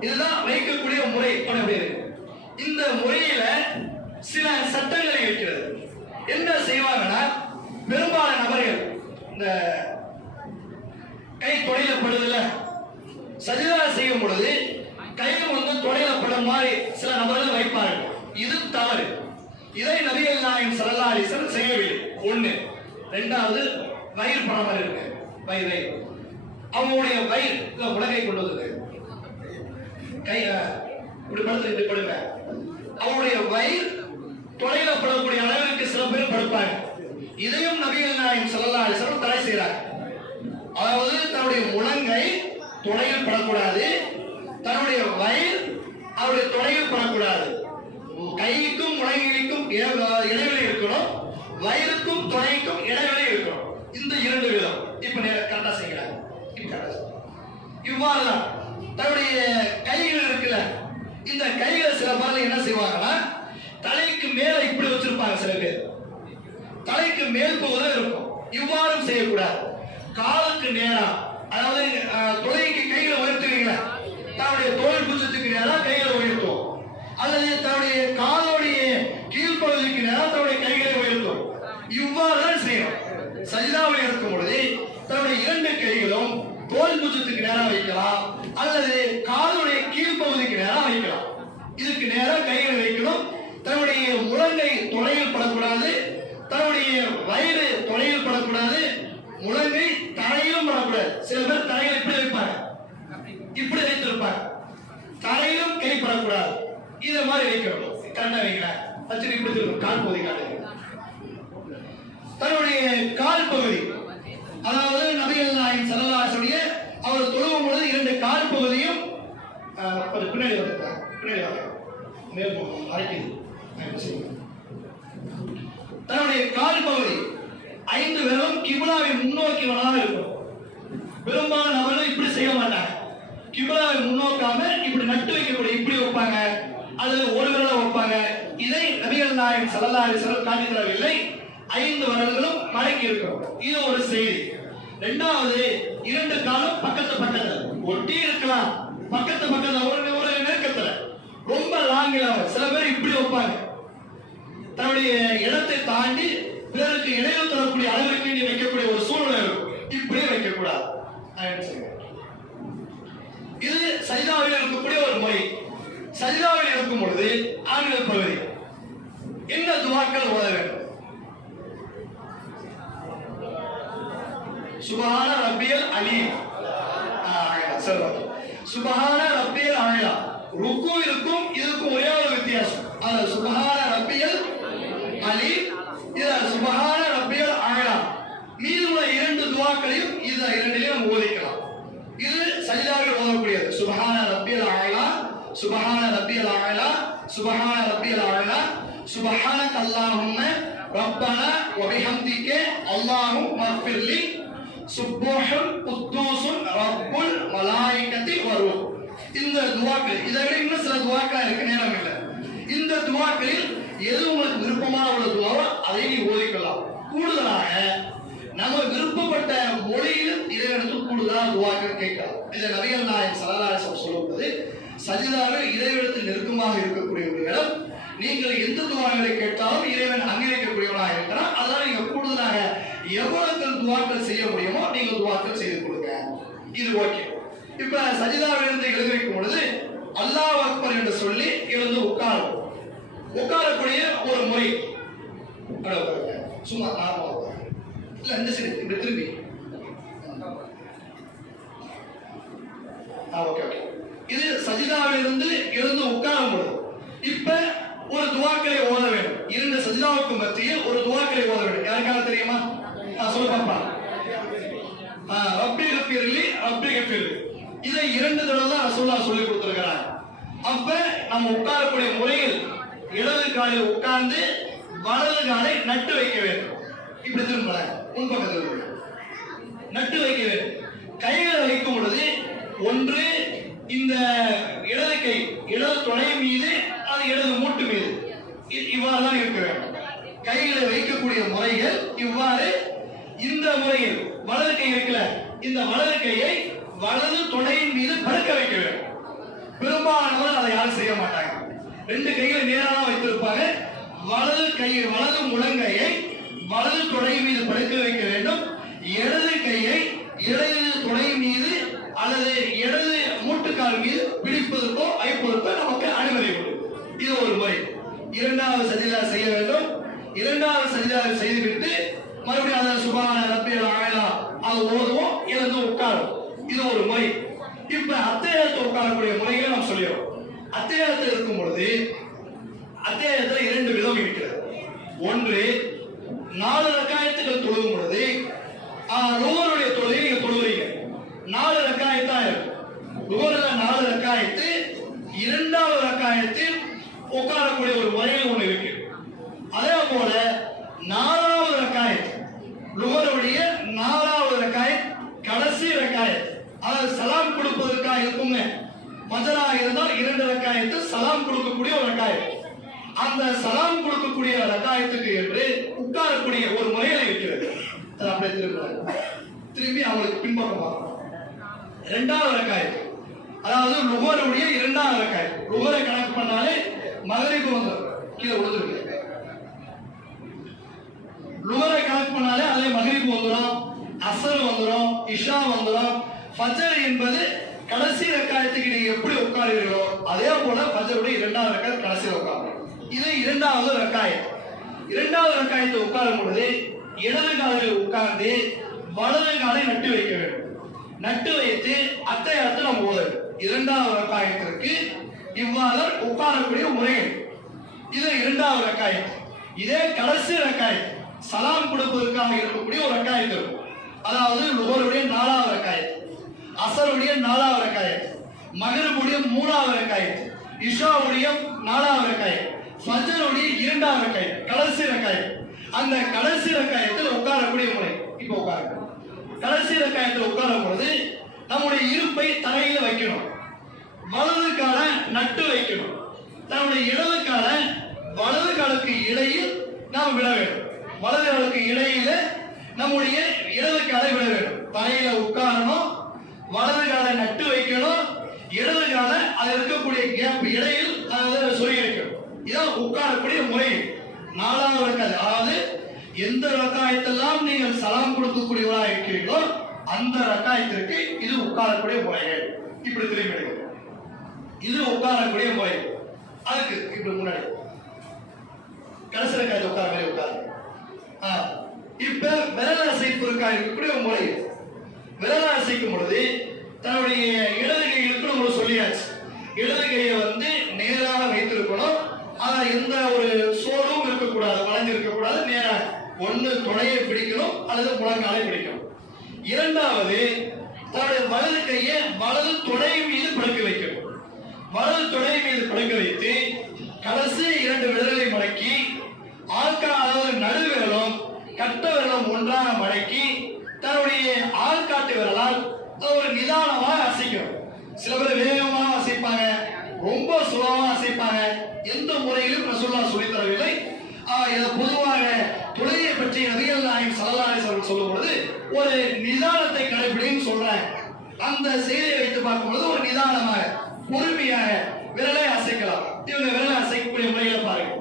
இதுதான் வைக்கக்கூடிய முறை. இந்த முறையில சில சட்டங்களை வைக்கிறது. என்ன செய்வாங்கன்னா பெரும்பாலான நபர்கள் இந்த கை தொடையில படுதுல சஜிதா செய்யும் பொழுது கையில் தொடையில படும் மாதிரி சில நபர்கள் வைப்பார்கள். இது தவறு. இதை நபிகள் நாயகம் ஸல்லல்லாஹு அலைஹி வஸல்லம் செய்யவில்லை. 1. 2வது வயிறு படம் இருக்கு. வயிறு அவங்களுடைய வயிறு உலகை கொண்டு வந்தது. கை இப்படி படுத்து இப்படி படுங்க. அவங்களுடைய வயிறு தொடையில படக்கூடிய அளவிற்கு சில பேர் படுப்பாங்க. இதையும் நபிகள் நாயகம் ஸல்லல்லாஹு அலைஹி வஸல்லம் தடை செய்கிறார். அதாவது தன்னுடைய முழங்கை தொடையில் படக்கூடாது, தன்னுடைய வயிறு அவருடைய தொடையில் படக்கூடாது. கைக்கும் முழங்கைக்கும் இடைவெளி இருக்கணும், வயிறுக்கும் தொடைக்கும் இடைவெளி இருக்கணும். இந்த 2 விதம். இப்ப கரெக்டா செய்கிறாங்க. இவ்வாறுதான் தன்னுடைய கைகள் இருக்குல்ல, இந்த கைகளை சில பேர் என்ன செய்வாங்கன்னா தலைக்கு மேல இப்படி வச்சிருப்பாங்க. சில பேர் தலைக்கு மேல் பகுதியில் இருக்கும். இவ்வாறும் செய்யக்கூடாது. காலுக்கு நேரா, அதாவது தொலைக்கு கைகளை உயர்த்துவீங்களா, தன்னுடைய தோல் புஜத்துக்கு நேரா கைகளை உயர்த்தும். அல்லது தன்னுடைய காலோடைய கீழ்ப்பகுதிக்கு நேரா தன்னுடைய கைகளை உயர்த்தும். இவ்வாறு தான் செய்யணும். சஜிதாவில் இருக்கும் பொழுது தன்னுடைய 2 கைகளும் தோல் புஜத்துக்கு நேரா வைக்கலாம், அல்லது காலுடைய கீழ்ப்பகுதிக்கு நேரா வைக்கலாம். இதுக்கு நேரா கைகளை வைக்கணும். தன்னுடைய முழங்கை தொடையில் படக்கூடாது, தன்னுடைய வயிறு தொடையில் படக்கூடாது, முழங்கை தரையிலும் படக்கூடாது. சில பேர் தரையில் இப்படி வைப்பாங்க, இப்படி வைத்திருப்பாங்க. தரையிலும் கை படக்கூடாது. இதை மாதிரி வைக்கணும். கரெக்டா வைக்கிறேன். வச்சு இப்படி கால் பகுதி காட்டுங்க. தன்னுடைய கால் பகுதி, அதாவது நபிகள் நாயகம் ஸல்லல்லாஹு அலைஹி வஸல்லம் அவர் தொழுகும் பொழுது இரண்டு கால் பகுதியும் பின்னாடி வந்துட்டாங்க, பின்னாடி வாங்க, மேல் அரைக்குது. தன்னுடைய கால் பகுதி 5 விரலும் கிப்லாவை முன்னோக்கியவனாக இருக்கும். பெரும்பாலான நபர்கள் இப்படி செய்ய மாட்டாங்க. கிப்லாவை முன்னோக்காம இப்படி நட்டு வைக்கக்கூடிய இப்படி வைப்பாங்க, அதுல ஒரு விரலை வைப்பாங்க. இதை நபிகள் நாயகம் ஸல்லல்லாஹு அலைஹி வஸல்லம் காட்டி தரவில்லை. 5 விரல்களும் மடக்கி இருக்கும். இது ஒரு செய்தி. இரண்டாவது, 2 காலும் பக்கத்துல ஒட்டி இருக்கலாம், பக்கத்துல ஒரு நெருக்கத்துல, ரொம்ப லாங்கில. சில பேர் இப்படி வைப்பாங்க, தன்னுடைய இடத்தை தாண்டி பிறருக்கு இடையூறு தரக்கூடிய அளவிற்கு நீ வைக்கக்கூடிய ஒரு சூழ்நிலை இருக்கும். இப்படியே வைக்கக்கூடாது. இது சஜிதாவில் இருக்கக்கூடிய ஒரு முறை. சஜிதாவில் இருக்கும் பொழுது ஆண்கள் பகுதி என்ன துஆக்கள் ஓத வேண்டும்? சுப்ஹான ரப்பியல் அலீம், சுப்ஹான ரப்பியல் அலா. ருக்கு இருக்கும், இதுக்கும் ஒரே ஒரு வித்தியாசம். அது சுப்ஹான ரப்பியல் அலீம், இது சுப்ஹான ரப்பியல் அலா. மீதமுள்ள 2 துஆக்களையும் இது இரண்டிலே நாம் ஓதிக்கலாம். இது சஜிதாவில் ஓதக்கூடியது. சுப்ஹான ரப்பியல் அலா, சுப்ஹான ரப்பியல் அலா, சுப்ஹான ரப்பியல் அலா, சுப்ஹானக அல்லாஹும்ம ரப்பனா வ பிஹம்திக அல்லாஹு மக்ஃபிர்லி சுப்ஹுல் குத்தூசுன் ரப்புல் மலாயிகத்தி வ ரூஹ். இந்த துஆக்கள், இதை விட இன்னும் சில துஆக்கள் இருக்கு, நேரம் இல்லை. இந்த துஆக்களில் எது உங்களுக்கு விருப்பமான உள்ள துஆவோ அதை நீ ஓதிக்கலாம். கூடுதலாக நம்ம விருப்பப்பட்ட மொழியில் இறைவனுக்கு கூடுதலாக துஆக்கள் கேட்கலாம். இதை நபிகள் நாயகம் ஸல்லல்லாஹு அலைஹி வஸல்லம் சொல்லும்போது, சஜிதாவில் இறைவனுக்கு நெருக்கமாக இருக்கக்கூடிய ஒரு இடம். நீங்கள் எந்த துஆக்களை கேட்டாலும் இறைவன் அங்கீகரிக்கக்கூடியவனாக இருக்கிறான். அதனால நீங்க கூடுதலாக எவ்வளவு துஆக்கள் செய்ய முடியுமோ நீங்க துஆக்கள் செய்து கொடுங்க. இது ஓகே. இப்ப சஜிதாவிலிருந்து எழுதி வைக்கும் பொழுது அல்லாஹ் அக்பர் என்று சொல்லி எழுந்து உட்காரும். உட்காரக்கூடிய ஒரு முறை சும்மா நார்மலா இல்ல இந்த சரி இப்படி திரும்பி. Okay okay. இது சஜிதாவிலிருந்து எழுந்து உட்காரும் பொழுது இப்ப ஒரு துஆக்களை ஓத வேண்டும். 2 சஜிதாவுக்கு மத்தியில் ஒரு துஆக்களை ஓத வேண்டும். யாருக்காவது தெரியுமா? சொல்ல பாப்பா. ரப்பி கஃபிர்லி ரப்பி கஃபிர்லி. இதை 2 தடவை தான் ரசூலுல்லாஹ் சொல்லி கொடுத்திருக்கிறாங்க. அப்ப நம்ம உட்காரக்கூடிய முறையில் இடது காலில் உட்கார்ந்து வலது காலை நட்டு வைக்க வேண்டும். இப்படி திரும்ப முன்பக்கத்தில் நட்டு வைக்க வேண்டும். கைகளை வைக்கும் பொழுது ஒன்று இந்த இடது கை இடது துணை மீது, அது இடது மூட்டு மீது, இவ்வாறு தான் இருக்க வேண்டும். கைகளை வைக்கக்கூடிய முறைகள் இவ்வாறு. இந்த முறையில் வலது கை இருக்கல, இந்த வலது கையை வலது துணையின் மீது படுக்க வைக்க வேண்டும். பெரும்பாலானவர் அதை யாரும் செய்ய மாட்டாங்க. 2 கைகளை நேராக வைத்திருப்பாங்க. வலது கை வலது முழங்கையை வலது துணை மீது படுக்க வைக்க வேண்டும். இடது கையை இடது துணை மீது அல்லது இடது மூட்டுக்கால் மீது பிடிப்பதற்கோ ஐப்பதற்கோ நமக்கு அனுமதி உண்டு. இது ஒரு முறை. 2வது சஜிதா செய்ய வேண்டும். 2வது சஜிதா செய்துவிட்டு மறுபடியும் அதை சுப்ஹான ரப்பியல் அலா அது ஓதுவோம், எழுந்து உட்காரும். இது ஒரு முறை. இப்ப அத்தியாயத்தை உட்காரக்கூடிய முறைகளை நாம் சொல்லிடுறோம். அத்தியாயத்தில் இருக்கும் பொழுது அத்தியாயத்தில் 2 விதம் இருக்கிறது. ஒன்று, 4 ரக்காயத்துகள் தொழுகும் பொழுது லுஹருடைய தொழுகை நீங்க தொழுகிறீங்க, 4 ரக்காயத்தா இருக்கும். லுஹர்ல 4 ரக்காயத்து, 2வது ரக்காயத்தில் உட்காரக்கூடிய ஒரு முறையில் ஒன்று இருக்கு. அதே போல 4வது ரக்காயத், லுஹருடைய 4வது ரக்காயத் கடைசி ரக்காயத், அதாவது சலாம் கொடுப்பதற்காக இருக்குங்க. மஜரா இருந்தால் 2 ரக்காயத்து சலாம் கொடுக்கக்கூடிய ஒரு ரக்காயத். அந்த சலாம் கொடுக்கக்கூடிய ரக்காயத்துக்கு என்று உட்காரக்கூடிய ஒரு முறையில இருக்கிறது. அப்படியே திரும்பி அவங்களுக்கு பின்பக்கம் பார்க்கணும். 2வது ரக்காயத், அதாவது லுஹருடைய 2வது ரக்காயத். லுஹரை கணக்கு பண்ணாலே மகரிபு வந்துடும், கீழே விழுந்துருக்கு. லுஹரை கணக்கு பண்ணாலே அதே மகரிபு வந்துடும், அஸ்ர் வந்துடும், இஷா வந்துடும். ஃபஜ்ர் என்பது கடைசி ரக்காயத்துக்கு நீங்க எப்படி உட்காருவீர்களோ அதே போல ஃபஜ்ருடைய 2வது ரக்காயத் கடைசியில் உட்காரணும். இது 2வது ரக்காயத். 2வது ரக்காயத்தை உட்காரும் பொழுது இடது காலில் உட்கார்ந்து வலது காலை நட்டு வைக்க வேண்டும். நட்டு வைத்து அத்தையாத்து நம்ம ஓத வேண்டும். 2வது ரக்காயத்திற்கு இவ்வாறு உட்காரக்கூடிய முறைகள். இது 2வது ரக்காயத். இதே கடைசி ரக்காயத் சலாம் கொடுப்பதற்காக இருக்கக்கூடிய ஒரு ரக்காயத் இருக்கும். அதாவது லுஹருடைய 4வது ரக்காயத், அஸருடைய 4வது ரக்காயத், மக்ரிபுடைய 3வது ரக்காயத், இஷாவுடைய 4வது ரக்காயத், ஃபஜ்ருடைய 2வது ரக்காயத், கடைசி ரக்காயத். அந்த கடைசி ரக்காயத்தில் உட்காரக்கூடிய முறை இப்போ உட்காருங்க. கடைசி ரக்காயத்தில் உட்காரும் பொழுது நம்முடைய இருப்பை தரையில வைக்கணும், வலது காலை நட்டு வைக்கணும், நம்முடைய இடது காலை வலது காலுக்கு இடையில் நாம் விட வேண்டும், வலது காலுக்கு இடையில நம்முடைய இடது காலை விட வேண்டும். தரையில உட்காரணும், வலது காலை நட்டு வைக்கணும், இடது காலை அது இருக்கக்கூடிய கேப் இடையில் அதை சொல்லி வைக்கணும். இதான் உட்காரக்கூடிய முறை. 4வது ரக்காயத், அதாவது எந்த ரக்காயத்தெல்லாம் நீங்கள் சலாம் கொடுக்கக்கூடியவரா இருக்கிறீர்களோ அந்த ரக்காயத்திற்கு இது உட்காரக்கூடிய முறைகள். இப்படி திரும்பி எடுக்கணும், இது உட்காரக்கூடிய முறை. அதுக்கு இப்படி முன்னாடி கடைசி ரக்காயத்தை உட்கார மாதிரி உட்காரு. இப்ப விரல் அசைப்பு இருக்கக்கூடிய முறை. விரல் அசைக்கும் பொழுது தன்னுடைய இடது கைகளுக்கு நம்ம சொல்லியாச்சு, இடது கையை நேராக வைத்திருக்கணும். ஆனா எந்த ஒரு சோடும் இருக்கக்கூடாது, வளைஞ்சு இருக்கக்கூடாது, நேராக ஒண்ணு தொடையை பிடிக்கணும் அல்லது முழங்காலை பிடிக்கணும். இரண்டாவது தன்னுடைய வலது கையை வலது தொடை மீது படுக்க வைக்கணும். வலது தொடை மீது படுக்க வைத்து கடைசி 2 விரலை மடக்கி அதாவது நடு விரலும் கட்ட விரலும் ஒன்றாக மடக்கி தன்னுடைய ஆள்காட்டு விரலால் ஒரு நிதானமாக அசைக்கணும். சில பேர் வேகமாக அசைப்பாங்க, ரொம்ப சுலபமாக அசைப்பாங்க. எந்த முறையிலும் ரசூலுல்லாஹ் சொல்லித் தரவில்லை. பொதுவாக தொழுகையை பற்றி நபிகள் நாயகம் ஸல்லல்லாஹு அலைஹி வஸல்லம் சொல்லும் பொழுது ஒரு நிதானத்தை கடைபிடின்னு சொல்றாங்க. அந்த செய்தியை வைத்து பார்க்கும்போது ஒரு நிதானமாக பொறுமையாக விரலை அசைக்கலாம். இவங்க விரலை அசைக்கக்கூடிய முறைகளை பாருங்க,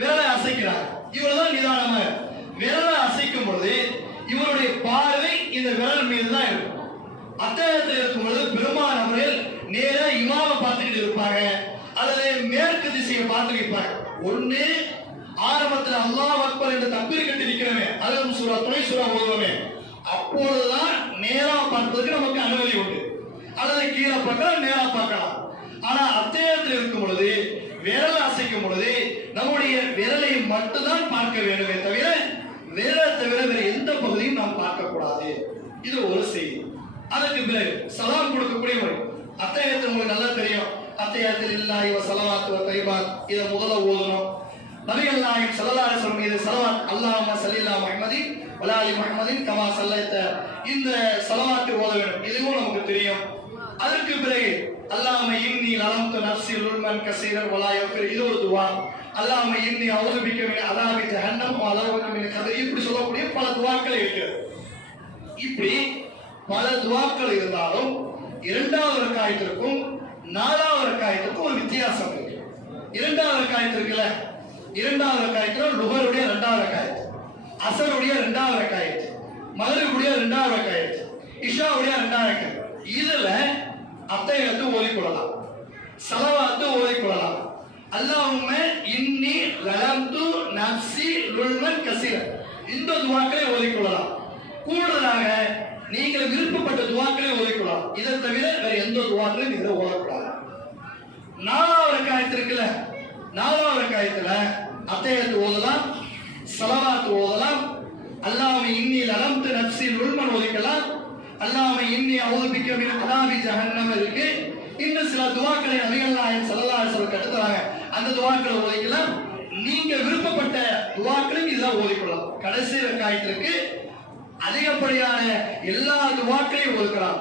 விரலை அசைக்கிறார். இவ்வளவுதான் நிதானமாக விரலை அசைக்கும் பொழுது இவருடைய பார்வை இந்த விரல் மீது தான் இருக்கும். அத்தகையத்தில் இருக்கும் பொழுது பெரும்பாலான முறையில் நேர இமாம பார்த்துக்கிட்டு இருப்பாங்க அல்லது மேற்கு திசையை பார்த்துட்டு இருப்பாங்க. ஒண்ணு ஆரம்பத்தில் அல்லாஹ் அக்பர் என்று தக்பீர் கட்டி இருக்கிறோமே, அல்லது சூரா துணை சூரா ஓதுவோமே, அப்பொழுதுதான் நேரா பார்ப்பதற்கு நமக்கு அனுமதி உண்டு. அல்லது கீழே பார்க்கலாம், நேரா பார்க்கலாம். ஆனா அத்தகையத்தில் இருக்கும் பொழுது விரல் அசைக்கும் பொழுது நம்முடைய விரலை மட்டும்தான் பார்க்க வேண்டுமே தவிர விரலை தவிர வேற எந்த பகுதியும் நாம் பார்க்க கூடாது. இது ஒரு செய்தி. அதற்கு பிறகு சலாம் கொடுக்கக்கூடிய முறை. அத்தகையத்தில் உங்களுக்கு நல்லா தெரியும். அத்தகையத்தில் இல்லாஹி வ ஸலவாத்து வ தய்யிபாத் இத முதல்ல ஓதணும். நபிகள் நாயகம் ஸல்லல்லாஹு அலைஹி வஸல்லம் மீது ஸலவாத் அல்லாஹும்ம ஸல்லி அலா முஹம்மதின் வ அலா ஆலி முஹம்மதின் கமா ஸல்லைத, இந்த ஸலவாத்தை ஓத வேண்டும். இதுவும் நமக்கு தெரியும். அதற்கு பிறகு அல்லாஹும்ம இன்னி லலம்து நஃப்ஸி லுல்மன் கஸீரன் வ லா யஃபிர், இது ஒரு துஆ. அல்லாஹும்ம இன்னி அஊது பிக்க மின் அஸாபி ஜஹன்னம் வ அஊது மின் கதர், இப்படி சொல்லக்கூடிய பல துஆக்கள் இருக்கிறது. இப்படி பல துஆக்கள் இருந்தாலும் 2வது ரக்காயத்திற்கும் 4வது ரக்காயத்திற்கும் ஒரு வித்தியாசம் இருக்கு. 2வது ரக்காயத்து இருக்குல்ல, 2வது ரக்காயத்துல லுஹருடைய 2வது ரக்காயத், அஸருடைய 2வது ரக்காயத், மக்ரிபுடைய 2வது ரக்காயத், இஷாவுடைய 2வது ரக்காயத். இதுல அத்தஹியத்து ஓதிக்கொள்ளலாம், ஸலவாத்து ஓதிக்கொள்ளலாம். அல்லாஹும்ம இன்னி லலம்து நஃப்ஸி லுல்மன் கஸீரன், இந்த துஆக்களை ஓதிக்கொள்ளலாம். கூடுதலாக நீங்கள் விருப்பப்பட்ட துஆக்களை ஓதிக்கொள்ளலாம். இதை தவிர வேற எந்த துஆக்களையும் இதை ஓதக்கூடாது. 4வது ரக்காயத்து இருக்குல்ல, 4வது ரக்காயத்துல அத்தஹியத்து ஓதலாம், ஸலவாத்து ஓதலாம். அல்லாஹும்ம இன்னி லலம்து நஃப்ஸி லுல்மன் ஓதிக்கலாம். அல்லாஹும்ம இன்னி அஊது பிக்க மின் அஸாபி ஜஹன்னம் இருக்கு. இன்னும் சில துஆக்களை நபிகள் நாயகம் ஸல்லல்லாஹு அலைஹி வஸல்லம் கற்றுத் தராங்க. அந்த துஆக்களை ஓதிக்கலாம். நீங்க விருப்பப்பட்ட துஆக்களையும் இதெல்லாம் ஓதிக்கலாம். கடைசி ரக்காயத்திற்கு அதிகப்படியான எல்லா துஆக்களையும் ஓதுக்கலாம்.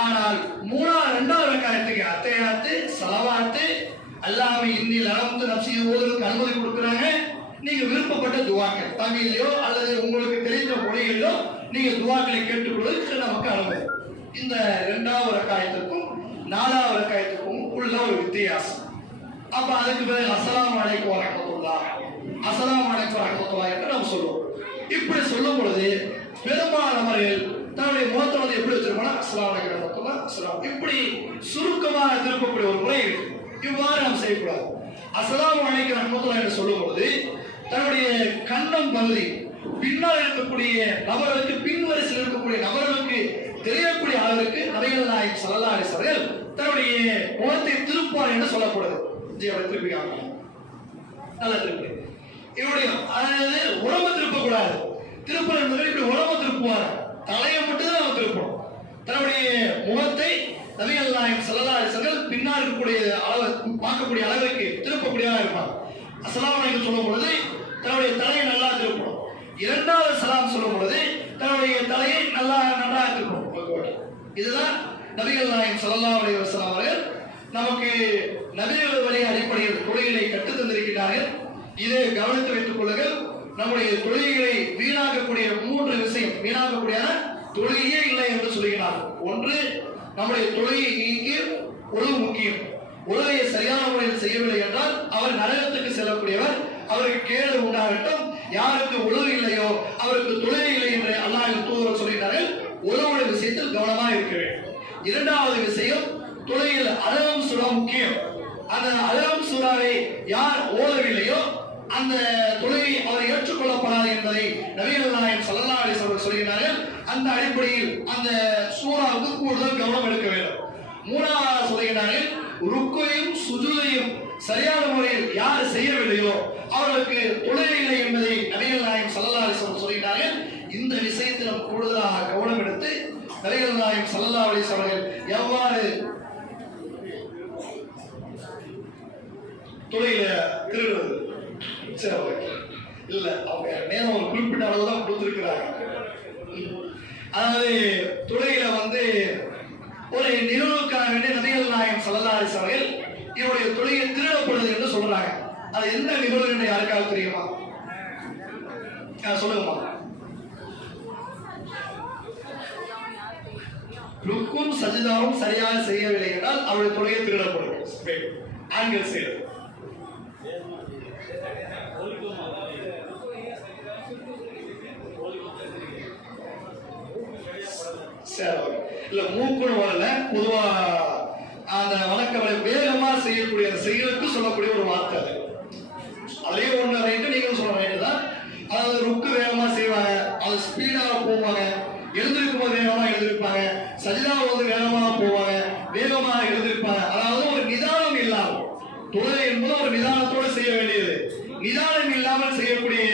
ஆனால் 2வது ரக்காயத்துக்கு அத்தஹியாத்து, ஸலவாத்து, அல்லாஹும்ம இன்னி லலம்து நஃப்ஸி ஓதுறதுக்கு அனுமதி கொடுக்குறாங்க. நீங்க விருப்பப்பட்ட துஆக்கள் தமிழிலோ அல்லது உங்களுக்கு தெரிந்த மொழிகளிலோ நீங்க துஆக்களை கேட்டுக்கொள்வதற்கு நமக்கு அனுமதி. இந்த 2வது ரக்காயத்துக்கும் 4வது ரக்காயத்துக்கும் உள்ள ஒரு வித்தியாசம். அப்ப அதுக்கு பிறகு அஸ்ஸலாமு அலைக்கும் வ ரஹ்மத்துல்லாஹ், அஸ்ஸலாமு அலைக்கும் வ ரஹ்மத்துல்லாஹ் என்று நாம் சொல்லுவோம். இப்படி சொல்லும் பொழுது பெரும்பாலான முறையில் தன்னுடைய முகத்தை எப்படி வச்சிருக்கோம்னா அஸ்ஸலாமு அலைக்கும் வ ரஹ்மத்துல்லாஹ், அஸ்ஸலாம், இப்படி சுருக்கமாக திருப்பக்கூடிய ஒரு முறை இருக்கு. இவ்வாறு நாம் செய்யக்கூடாது. அஸ்ஸலாமு அலைக்கும் வ ரஹ்மத்துல்லாஹ் என்று சொல்லும் பொழுது தன்னுடைய கன்னம் பகுதி பின்னால் இருக்கக்கூடிய நபர்களுக்கு, பின்வரிசையில் இருக்கக்கூடிய நபர்களுக்கு தெரியக்கூடிய அளவிற்கு நபிகள் நாயகம் ஸல்லல்லாஹு அலைஹி வஸல்லம் தன்னுடைய முகத்தை திருப்பார் என்று சொல்லப்படுது. திருப்பி நல்லா திருப்பி இவருடைய, அதாவது உடம்பு திருப்பக்கூடாது, திருப்பல் என்பது இப்படி உடம்ப திருப்புவாங்க, தலையை மட்டும் தான் நம்ம திருப்பணும். தன்னுடைய முகத்தை நபிகள் நாயகம் ஸல்லல்லாஹு அலைஹி வஸல்லம் பின்னால் இருக்கக்கூடிய அளவு பார்க்கக்கூடிய அளவுக்கு திருப்பக்கூடியதாக இருப்பாங்க. அஸ்ஸலாமு அலைக்கும் சொல்லும் பொழுது தன்னுடைய தலையை நல்லா திருப்பணும். இரண்டாவது சலாம் சொல்லும் பொழுது தன்னுடைய தலையை நன்றாக திருப்பணும். இதுதான் நபிகள் நாயகம் ஸல்லல்லாஹு அலைஹி வஸல்லம் அவர்கள் நமக்கு நபிகள் வழி அடிப்படையில் தொழுகைகளை கற்றுத் தந்திருக்கிறார்கள். இதை கவனித்து வைத்துக் கொள்ளுங்கள். நம்முடைய தொழுகைகளை வீணாக்கக்கூடிய 3 விஷயம், வீணாக்கக்கூடிய தொழுகையே இல்லை என்று சொல்கிறார்கள். ஒன்று, நம்முடைய தொழுகைக்கு உழவு முக்கியம். உழவையை சரியான முறையில் செய்யவில்லை என்றால் அவர் நரகத்துக்கு செல்லக்கூடியவர், அவருக்கு கேடு உண்டாகட்டும். யாருக்கு உழவு இல்லையோ அவருக்கு தொழுகை இல்லை என்று அல்லாஹ்வின் தூதர் சொல்கிறார்கள். உழவுடைய விஷயத்தில் கவனமாக இருக்க வேண்டும். இரண்டாவது விஷயம், தொழுகையில் அலகம் சூரா முக்கியம். அந்த அலகம் சூறாவை யார் ஓதவில்லையோ அந்த தொழுகை அவர் ஏற்றுக்கொள்ளப்படாது என்பதை நபிகள் நாயகம் ஸல்லல்லாஹு அலைஹி வஸல்லம் சொல்கிறார்கள். அந்த அடிப்படையில் அந்த சூறாவுக்கு கூடுதல் கவனம் எடுக்க வேண்டும். மூணாவது சொல்கிறார்கள், ருக்குவையும் சுஜூதையும் சரியான முறையில் யார் செய்யவில்லையோ அவர்களுக்கு தொழுகை இல்லை என்பதை நபிகள் நாயகம் ஸல்லல்லாஹு அலைஹி வஸல்லம் சொல்கிறார்கள். இந்த விஷயத்தில் கூடுதலாக கவனம் எடுத்து நபிகள் நாயகம் ஸல்லல்லாஹு அலைஹி வஸல்லம் எவ்வாறு தொழில திருடுறது இல்ல, அவங்க நேரம் ஒரு குறிப்பிட்ட அளவு தான் கொடுத்திருக்கிறாங்க. அதாவது தொழில ஒரு நிகழ்வுக்காக வேண்டிய நபிகள் நாயகம் ஸல்லல்லாஹு அலைஹி வஸல்லம் இவருடைய தொழிலை திருடப்படுது என்று சொல்றாங்க. அது எந்த நிகழ்வு என்று யாருக்காவது தெரியுமா? சொல்லுங்கம்மா. ருக்கும் சஜிதாவும் சரியாக செய்யவில்லை என்றால் அவருடைய தொழிலை திருடப்படும். ஆண்கள் செய்யறது இல்ல, மூக்குன்னு வரல, பொதுவா அந்த வழக்கங்களை வேகமா செய்யக்கூடிய செயலுக்கு சொல்லக்கூடிய ஒரு வார்த்தை. அதுலயே ஒண்ணு ரைட்டு, நீங்க சொல்ற ரைட்டு தான். அதாவது ருக்கு வேகமா செய்வாங்க, அது ஸ்பீடாக போவாங்க, எழுந்திருக்கும் போது வேகமா எழுந்திருப்பாங்க, சஜிதாவை வேகமா போவாங்க, வேகமாக எழுந்திருப்பாங்க. அதாவது ஒரு நிதானம் இல்லாமல், தொழுகை என்பது ஒரு நிதானத்தோடு செய்ய வேண்டியது. நிதானம் இல்லாமல் செய்யக்கூடிய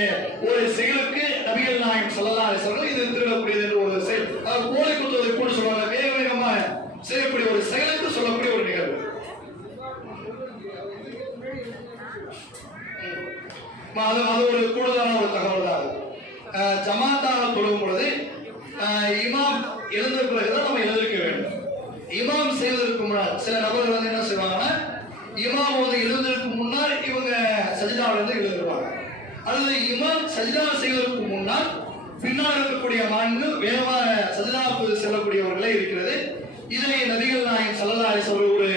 ஒரு செயலுக்கு நபிகள் நாயகம் ஸல்லல்லாஹு அலைஹி வஸல்லம் இது திருடக்கூடியது என்று ஒரு செயல். அதாவது கோழி குத்துவதை கூட சொல்றாங்க, வேக வேகமா செய்யக்கூடிய ஒரு செயலுக்கு சொல்லக்கூடிய ஒரு நிகழ்வு. அது ஒரு கூடுதலான ஒரு தகவல் தான். ஜமாத்தாக தொழும் பொழுது இமாம் எழுந்த பிறகுதான் நம்ம எழுந்திருக்க வேண்டும். இமாம் செய்வதற்கு முன்னால் சில நபர்கள் என்ன செய்வாங்கன்னா, இமாம் எழுந்ததற்கு முன்னால் இவங்க சஜிதாவில இருந்து எழுந்துருவாங்க. அல்லது இமாம் சஜிதா செய்வதற்கு முன்னால் பின்னால் இருக்கக்கூடிய மான்கள் வேகமாக சஜிதாவுக்கு செல்லக்கூடியவர்களே இருக்கிறது. இதனை நபிகள் நாயகம் ஸல்லல்லாஹு அலைஹி வஸல்லம் ஒரு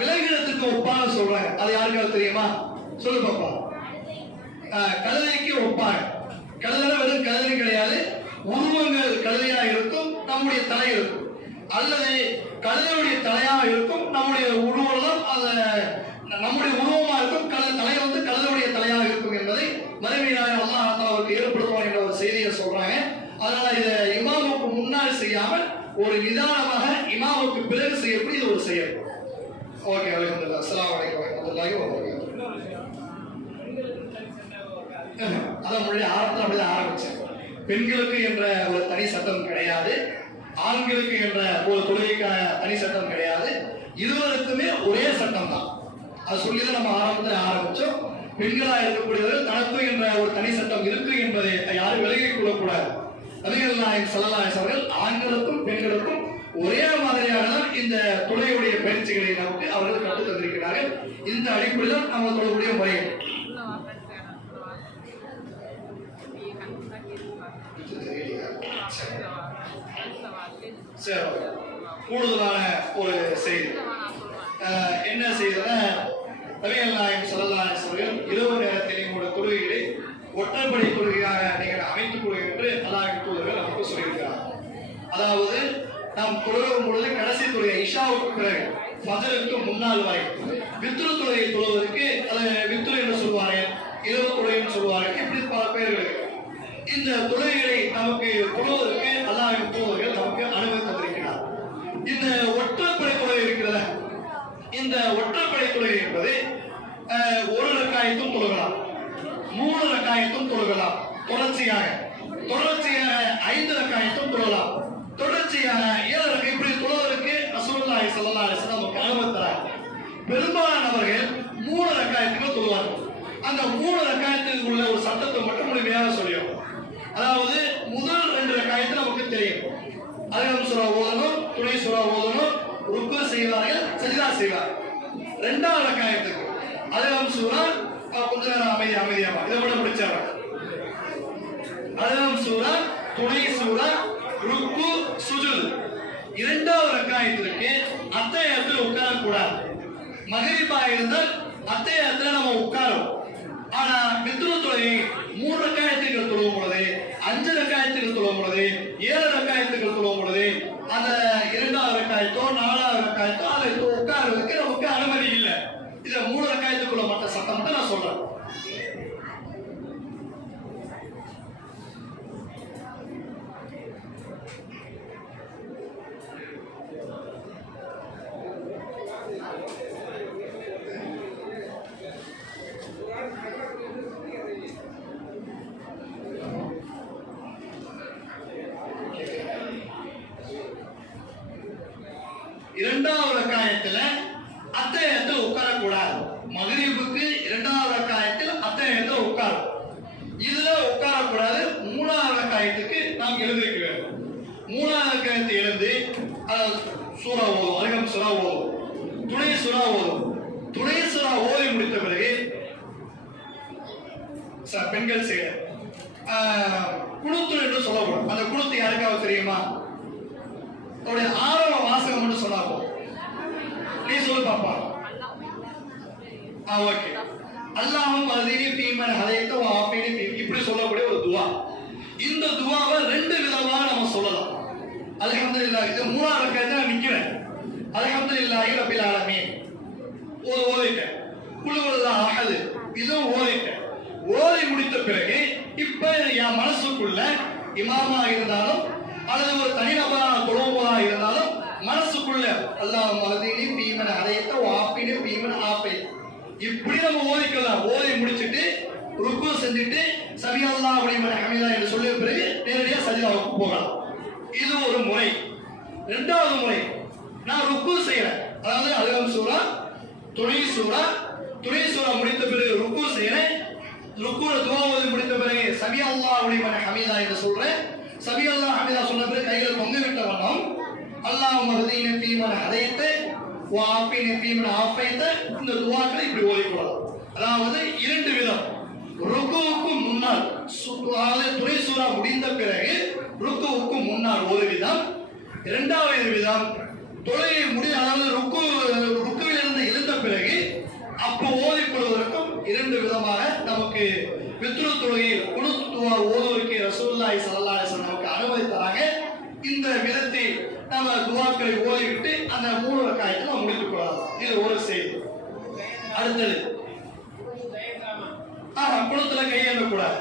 விலங்கினத்துக்கு ஒப்பாக சொல்றாங்க. அது யாருக்காவது தெரியுமா? சொல்லு பாப்பா. கழுதைக்கு ஒப்பாங்க. கழுதை வெறும் கழுதை கிடையாது, உருவங்கள் கழுதையாக இருக்கும், நம்முடைய தலை இருக்கும். அல்லது கழுதையுடைய தலையாக இருக்கும், நம்முடைய உருவம் நம்முடைய உருவமாக இருக்கும், தலை கழுதையுடைய தலையாக இருக்கும் என்பதை மறுமையாக அல்லாஹ் அவருக்கு ஏற்படுத்துவான் என்ற ஒரு செய்தியை சொல்றாங்க. அதனால இதை இமாமுக்கு முன்னால் செய்யாமல் ஒரு நிதானமாக இமாமுக்கு பிறகு செய்யக்கூடிய ஒரு செயல். ஓகே, அல்ஹம்துலில்லாஹ். அஸ்ஸலாமு அலைக்கும் வரஹ்மத்துல்லாஹி வபரகாத்துஹு. அதான் முன்னாடி ஆரம்பத்தில் அப்படிதான் ஆரம்பிச்சேன். பெண்களுக்கு என்ற ஒரு தனி சட்டம் கிடையாது, ஆண்களுக்கு என்ற ஒரு தொழுகைக்கான தனி சட்டம் கிடையாது. இருவருக்குமே ஒரே சட்டம் தான். அது சொல்லிதான் நம்ம ஆரம்பத்தில் ஆரம்பிச்சோம். பெண்களா இருக்கக்கூடியவர்கள் தனக்கு என்ற ஒரு தனி சட்டம் இருக்கு என்பதை யாரும் விலகிக் கொள்ளக்கூடாது. நபிகள் நாயகம் ஸல்லல்லாஹு அலைஹி வஸல்லம் ஆண்களுக்கும் பெண்களுக்கும் ஒரே மாதிரியாக தான் இந்த தொழுகையுடைய பயிற்சிகளை நமக்கு அவர்கள் கற்றுத் தந்திருக்கிறார்கள். இந்த அடிப்படையில் நம்ம தொழக்கூடிய முறை கூடுதலான ஒரு செய்தி என்ன செய்தினா, நபிகள் நாயகம் ஸல்லல்லாஹு அலைஹி வஸல்லம் இரவு நேரத்தில் உங்களுடைய தொழுகைகளை ஒற்றைப்படை தொழுகையாக நீங்கள் அமைத்துக் கொள்ளுங்கள் என்று அல்லாஹ்வின் தூதர்கள் நமக்கு சொல்லியிருக்கிறார். அதாவது நாம் தொழுகும் பொழுது கடைசி தொழுகை இஷாவுக்கு பிறகு ஃபஜருக்கு முன்னால் வரை வித்ரு தொழுகை தொழுவதற்கு அதை வித்ரு என்று சொல்வார்கள், இரவு தொழுகைன்னு சொல்வார்கள், இப்படி பல பெயர்கள். இந்த தொழுகைகளை நமக்கு தொழுவதற்கு அல்லாஹ்வின் தூதர்கள் நமக்கு அனுமதி தந்திருக்கிறார். இந்த ஒற்றைப்படை தொழுகை இருக்கிறத, இந்த ஒற்றைப்படை தொழுகை என்பது ஒரு ரக்காயத்தும் தொழுகலாம், 3 ரக்காயத்தும் தொழுகலாம், தொடர்ச்சியாக 5 ரக்காயத்தும் தொழலாம். தொடர்ச்சியாக 7 ரக்காயத் இப்படி தொழுவதற்கு ரசூலுல்லாஹி ஸல்லல்லாஹு அலைஹி வஸல்லம் நமக்கு அனுமதி தராங்க. பெரும்பாலானவர்கள் 3 ரக்காயத்துக்கு தொழுவார்கள். அந்த 3 ரக்காயத்துக்கு உள்ள ஒரு சட்டத்தை மட்டும் முழுமையாக சொல்லிடும். அதாவது முதல் 2 ரக்காயத்து நமக்கு தெரியும். அதிகம் சூரா ஓதணும், துணை சூரா ஓதணும், ருக்கு செய்வார்கள், சஜிதா செய்வார்கள். 2வது ரக்காயத்துக்கு அதிகம் சூரா கொஞ்ச நேரம் அமைதியாக இதை விட முடிச்சாங்க. அதிகம் சூரா, துணை சூரா, ருக்கு, சுஜூத். 2வது ரக்காயத்திற்கு அத்தஹியாத்தில் உட்காரக்கூடாது. மக்ரிபா இருந்தால் அத்தஹியாத்தில் நம்ம உட்காரும். ஆனா வித்ரு தொழுகை 3 ரக்காயத்துக்கு தொழுவும் பொழுது, 5 ரக்காயத்துக்கு தொழுவும் பொழுது, 7 ரக்காயத்துக்கு தொழுவும் பொழுது அந்த 2வது ரக்காயத்தோ 4வது ரக்காயத்தோ அதை உட்கார்றதுக்கு நமக்கு அனுமதி இல்லை. இதை 3 ரக்காயத்துக்குள்ள மட்டும் சட்டம் மட்டும் நான் சொல்றேன். இரண்டாவது ரக்காயத்துல அத்தஹியாத்தில் உட்காரக்கூடாது. மக்ரிபுக்கு 2வது ரக்காயத்தில் அத்தஹியாத்தில் உட்காரும். இதுல உட்காரக்கூடாது. 3வது ரக்காயத்துக்கு நாம் எழுந்திருக்க வேண்டும். 3வது ரக்காயத்தை எழுந்து சூரா ஓதும், அதிகம் சூரா ஓதும், துணை சூரா ஓதும். துணை சூரா ஓதி முடித்த பிறகு பெண்கள் செய்ய குணுத்து என்று சொல்லப்படும். அந்த குணுத்து யாருக்காவது தெரியுமா? அவருடைய ஆரம்ப வாசகம் மட்டும் சொன்னா போதும். நீ சொல்லு பாப்பா. ஓகே. அல்லாஹும் மஹ்தினி ஃபீமன் ஹதைத வ ஆஃபினி ஃபீ, இப்படி சொல்லக்கூடிய ஒரு துஆ. இந்த துஆவை 2 விதமா நம்ம சொல்லலாம். அல்ஹம்துலில்லாஹ், இது 3வது ரக்காயத்துல நிக்கிறேன். அல்ஹம்துலில்லாஹி ரப்பில் ஆலமீன் ஓதிட்டேன். குல் ஹுவல்லாஹு அஹத் இதுவும் ஓதிட்டேன். ஓதி முடித்த பிறகு இப்ப என் மனசுக்குள்ள இமாமா இருந்தாலும் அல்லது ஒரு தனிநபராக தொழுவதா இருந்தாலும் மனசுக்குள்ள அல்லாஹ் மஹ்தினி ஃபீமன் ஹதைத வ ஆஃபினி ஃபீமன் ஆஃபி இப்படி நம்ம ஓதிக்கலாம். ஓதி முடிச்சிட்டு ருக்கு செஞ்சுட்டு சமி அல்லாஹு லிமன் ஹமீதா என்று சொல்லிய பிறகு நேரடியா சஜிதாவுக்கு போகலாம். இது ஒரு முறை. 2வது முறை, நான் ருக்கு செய்யறேன். அதாவது அதிகம் சூரா, துணை சூரா, துணை சூரா முடித்த பிறகு ருக்கு செய்யறேன். ருக்குல துஆ ஓதி முடித்த பிறகு சமி அல்லாஹு லிமன் ஹமீதா என்று சொல்றேன். சமி அல்லாஹ் ஹமீதா சொன்ன பிறகு கைகள் தொங்க விட்ட வண்ணம் அல்லாஹ் மஹ்தினி ஃபீமன் ஹதைத வ ஆஃபினி ஃபீமன் ஆஃபைத இந்த துஆக்களை இப்படி ஓதிக்கலாம். அதாவது 2 விதம். ருக்குவுக்கு முன்னால், அதாவது துணை சூரா முடிந்த பிறகு ருக்குவுக்கு முன்னால் ஒரு விதம். 2வது விதம் தொழுகை அதாவது ருக்குவில் இருந்து எழுந்த பிறகு அப்போ ஓதிக்கொள்வதற்கும் 2 விதமாக நமக்கு வித்ரு தொழுகையில் குனுத் துஆ ஓதுவதற்கு ரசூலுல்லாஹி ஸல்லல்லாஹு அலைஹி வஸல்லம் நமக்கு அனுமதி தராங்க. இந்த விதத்தில் நம்ம துஆக்களை ஓதிவிட்டு அந்த 3 ரக்காயத்தை நம்ம முடித்துக் கொள்ளலாம். இது ஒரு செய்தி. அடுத்தது குணத்துல கையேந்த கூடாது.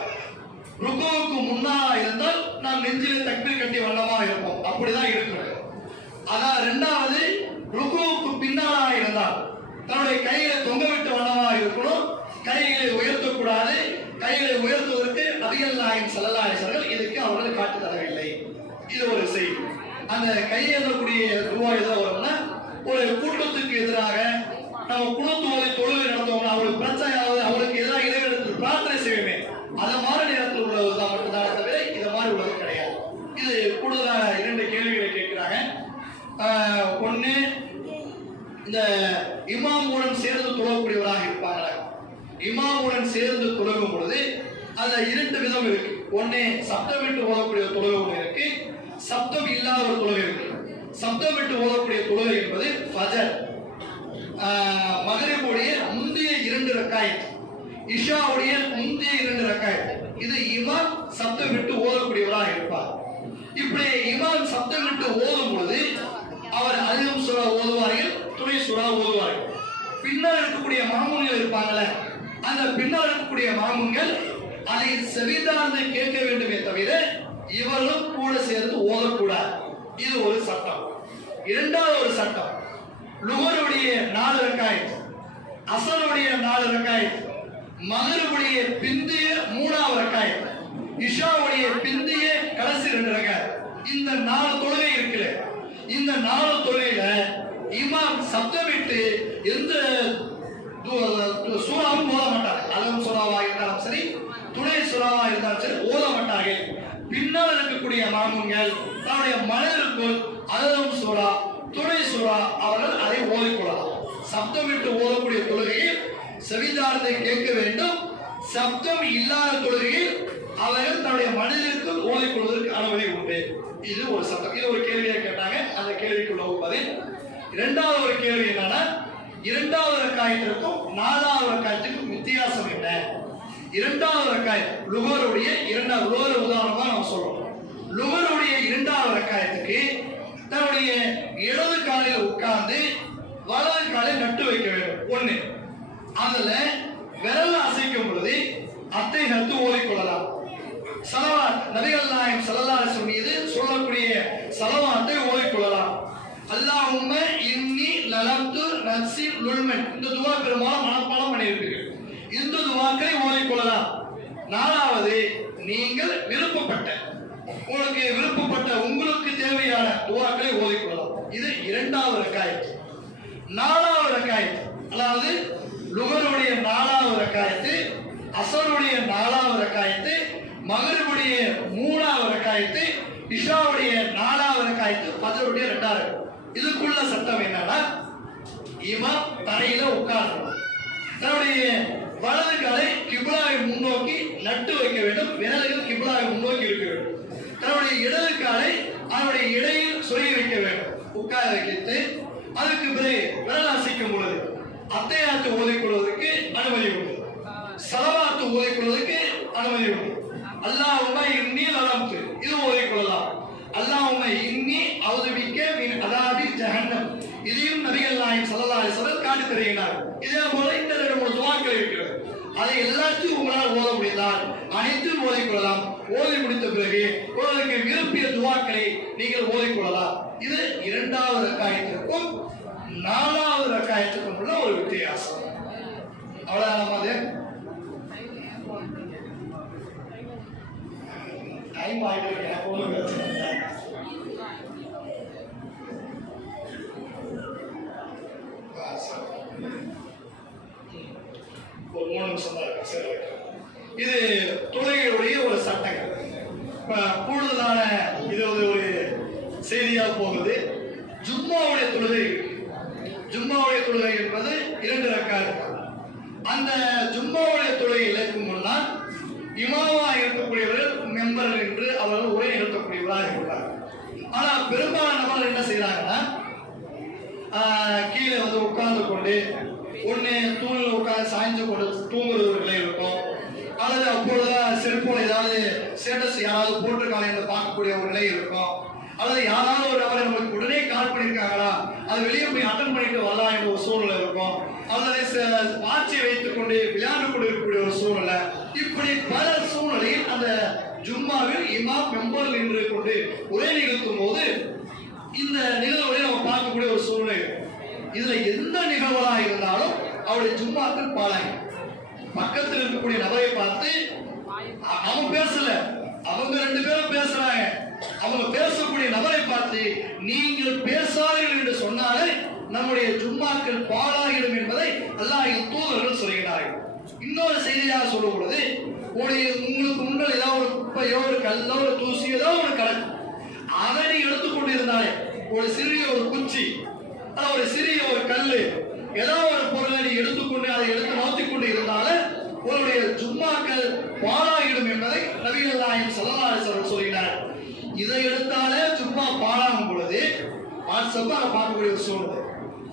ருக்குவுக்கு முன்னால இருந்தால் நாம் நெஞ்சில் தக்பீர் கட்டி வண்ணமா இருப்போம். அப்படிதான் இருக்கணும். அதான் 2வது ருக்குவுக்கு பின்னால இருந்தால் தன்னுடைய கைகளை தொங்க விட்டு வண்ணமா இருக்கணும். கைகளை உயர்த்தக்கூடாது. கைகளை உயர்த்துவதற்கு நபிகள் நாயகம் ஸல்லல்லாஹு அலைஹி வஸல்லம் இதுக்கு அவர்கள் காட்டு தரவில்லை. இது ஒரு செய்தி. அந்த கையேந்தக்கூடிய துஆ எதை வரும்னா, ஒரு கூட்டத்துக்கு எதிராக நம்ம குனுத் ஓதி தொழுகை நடத்தோம்னா அவருக்கு பிரச்சனை ஆகுது, அவருக்கு எதிராக இறைவனிடத்தில் பிரார்த்தனை செய்வோமே, அதை மாதிரி நேரத்தில் உள்ளதுதான் மட்டும்தான் தவிர இதை மாதிரி உள்ளது கிடையாது. இது கூடுதலாக 2 கேள்விகளை கேட்கிறாங்க. ஒண்ணு, இந்த இமாமுடன் சேர்ந்து தொழக்கூடியவராக இருப்பாங்களா? இமாமுடன் சேர்ந்து தொழுகும் பொழுது அதுல 2 விதம் இருக்கு. ஒண்ணு, சப்தமிட்டு ஓதக்கூடிய தொழுகை ஒன்று இருக்கு, சப்தம் இல்லாத ஒரு தொழுகை இருக்கு. சப்தமிட்டு ஓதக்கூடிய தொழுகை என்பது ஃபஜர், மக்ரிபுடைய முந்தைய 2 ரக்காயத், இஷாவுடைய முந்தைய 2 ரக்காயத். இது இமாம் சப்தமிட்டு ஓதக்கூடியவராக இருப்பார். இப்படி இமாம் சப்தமிட்டு ஓதும் பொழுது அவர் அதிகம் சூரா ஓதுவார்கள், துணை சூரா ஓதுவார்கள். பின்னால் இருக்கக்கூடிய மாமூன்கள் இருப்பாங்கல்ல, அந்த பின்னால் இருக்கக்கூடிய மாமூன்கள் அதை செவிதார்ந்து கேட்க வேண்டுமே தவிர இவர்களும் கூட சேர்ந்து ஓதக்கூடாது. இது ஒரு சட்டம். 2வது ஒரு சட்டம், லுஹருடைய 4 ரக்காயத், அஸருடைய 4 ரக்காயத், மக்ரிபுடைய பிந்தைய 3வது ரக்காயத், இஷாவுடைய பிந்திய கடைசி 2 ரக்காத். இந்த 4 தொழுகை இருக்குல்ல, இந்த 4 தொழுகையில இமாம் சப்தமிட்டு எந்த சூறாவும் ஓத மாட்டார். அலம் சூறாவா இருந்தாலும் சரி, துணை சூறாவா இருந்தாலும் சரி ஓத மாட்டார்கள். பின்னால் இருக்கக்கூடிய மாமுன்கள் தன்னுடைய மனதிற்குள் அலம் சூறா, துணை சூறா அவர்கள் அதை ஓதிக்கொள்ளலாம். சப்தமிட்டு ஓதக்கூடிய தொழுகையில் செவிதாரத்தை கேட்க வேண்டும். சப்தம் இல்லாத தொழுகையில் அவர்கள் தன்னுடைய மனதிற்குள் ஓதிக்கொள்வதற்கு அனுமதி உண்டு. இது ஒரு சட்டம். இது ஒரு கேள்வியை கேட்டாங்க, அந்த கேள்விக்குள்ள பதில். இரண்டாவது ஒரு கேள்வி என்னன்னா, 2வது ரக்காயத்திற்கும் 4வது ரக்காயத்திற்கும் வித்தியாசம் என்ன? 2வது ரக்காயத் லுகருடைய 2வது லுகர் உதாரணமா நம்ம சொல்றோம். லுகருடைய 2வது ரக்காயத்துக்கு தன்னுடைய இடது காலில் உட்கார்ந்து வலது காலை நட்டு வைக்க வேண்டும். 1. அதுல விரல் அசைக்கும் பொழுது அத்தை நட்டு ஓதிக்கொள்ளலாம். ஸலவாத் நபிகள் நாயகம் ஸல்லல்லாஹு அலைஹி வஸல்லம் மீது சொல்லக்கூடிய ஸலவாத்தை ஓதிக்கொள்ளலாம். அல்லாஹும்ம இன்னி லலம்து நஃப்ஸி லுல்மன். இந்த துஆ பெரும்பாலும் மனப்பாடம் பண்ணியிருப்பீர்கள். இந்த துஆக்களை ஓதிக்கொள்ளலாம். 4வது, நீங்கள் விருப்பப்பட்ட, உங்களுக்கு விருப்பப்பட்ட, உங்களுக்கு தேவையான துஆக்களை ஓதிக்கொள்ளலாம். இது 2வது ரக்காயத். 4வது ரக்காயத், அதாவது லுகருடைய 4வது ரக்காயத்து, அஸருடைய 4வது ரக்காயத்து, மக்ரிபுடைய 3வது ரக்காயத்து, இஷாவுடைய 4வது ரக்காயத்து, ஃபஜ்ருடைய 2வது. இதுக்குள்ள சட்டம் என்னன்னா, இமாம் தரையில உட்கார்ந்து தன்னுடைய வலது காலை கிப்லாவை முன்னோக்கி நட்டு வைக்க வேண்டும். விரல்கள் கிப்லாவை முன்னோக்கி இருக்க வேண்டும். தன்னுடைய இடது காலை அதனுடைய இடையில் சொருகி வைக்க வேண்டும். உட்கார வைத்து அதுக்கு பிறகு விரல் அசைக்கும் பொழுது அத்தையாத்து ஓதிக்கொள்வதற்கு அனுமதி உண்டு. ஸலவாத்து ஓதிக்கொள்வதற்கு அனுமதி உண்டு. அல்லாஹும்ம இன்னி லலம்து, இது ஓதிக்கொள்ளலாம். அல்லாஹும்ம இன்னி அவுதுபிக்க மின் அதாபி ஜஹன்னம், இதையும் நபிகள் நாயகம் ஸல்லல்லாஹு அலைஹி வஸல்லம் காட்டி தருகிறார். இதே போல இந்த 2-3 துஆக்கள் இருக்கிறது. அதை எல்லாத்தையும் உங்களால் ஓத முடிந்தால் அனைத்தும் ஓதிக்கொள்ளலாம். ஓதி முடித்த பிறகு உங்களுக்கு விரும்பிய துஆக்களை நீங்கள் ஓதிக்கொள்ளலாம். இது 2வது ரக்காயத்திற்கும் 4வது ரக்காயத்திற்கும் உள்ள ஒரு வித்தியாசம். அவ்வளவுதான். அது டைம் ஆயிட்டு ஒரு 3 நிமிஷம் தான் இருக்கு. சரி, இது தொழுகையுடைய ஒரு சட்டங்கள். இப்ப கூடுதலான இது ஒரு செய்தியாக போகுது. ஜும்மாவுடைய தொழுகை, ஜும்மாவுடைய தொழுகை என்பது 2 ரக்காத். அந்த ஜும்மாவுடைய தொழுகைக்கு முன்னால் இமாமாக இருக்கக்கூடியவர்கள் மெம்பர் என்று அவர்கள் உரை நிறுத்தக்கூடியவராக இருக்கிறார். ஆனா பெரும்பாலானவர்கள் என்ன செய்யறாங்கன்னா, கீழே உட்கார்ந்து கொண்டு ஒன்னு தூணில் உட்கார்ந்து சாய்ந்து கொண்டு தூங்குறவர்களே இருக்கும், அல்லது அப்பொழுது செல்போன் ஏதாவது ஸ்டேட்டஸ் யாராவது போட்டிருக்காங்க என்று பார்க்கக்கூடிய ஒரு நிலை இருக்கும், அல்லது யாராவது ஒரு நபரை நம்மளுக்கு உடனே கால் பண்ணியிருக்காங்களா அது வெளியே போய் அட்டன் பண்ணிட்டு வரலாம் என்ற ஒரு சூழ்நிலை இருக்கும், அல்லது வாட்சியை வைத்துக் கொண்டு விளையாண்டு கொண்டு இருக்கக்கூடிய ஒரு சூழ்நிலை. இப்படி பல சூழ்நிலையில் அந்த ஜும்மாவில் இமாம் மெம்பர் நின்று கொண்டு உரை நிகழ்த்தும் போது இந்த நிகழ்வுகளை நம்ம பார்க்கக்கூடிய ஒரு சூழ்நிலை. இதுல எந்த நிகழ்வா இருந்தாலும் அவருடைய ஜும்மாக்கள் பாலாங்க. பக்கத்தில் இருக்கக்கூடிய நபரை பார்த்து அவன் பேசல, அவங்க 2 பேரும் பேசுறாங்க, அவங்க பேசக்கூடிய நபரை பார்த்து நீங்கள் பேசாதீர்கள் என்று சொன்னாலே நம்முடைய ஜும்மாக்கள் பாழாகிடும் என்பதை அல்லாஹ்வின் தூதர்கள் சொல்கிறார்கள். இன்னொரு செய்தியாக சொல்லும் பொழுது, உங்களுக்கு முன்னால் ஏதாவது ஒரு குப்பையோ ஒரு கல்லோ ஒரு தூசியோ ஏதாவது ஒரு கலக்கும், அதை நீ எடுத்துக்கொண்டு இருந்தாலே, ஒரு சிறிய ஒரு குச்சி, ஒரு சிறிய ஒரு கல்லு, ஏதாவது ஒரு பொருளை நீ எடுத்துக்கொண்டு அதை எடுத்து நோத்திக் கொண்டு இருந்தாலே உங்களுடைய ஜும்மாக்கள் பாழாகிடும் என்பதை நபிகள் நாயகம் ஸல்லல்லாஹு அலைஹி வஸல்லம் சொல்கிறார். இதை எடுத்தாலே ஜும்மா பாழாகும் பொழுது வாட்ஸ்அப் பார்க்கக்கூடிய ஒரு சூழ்நிலை,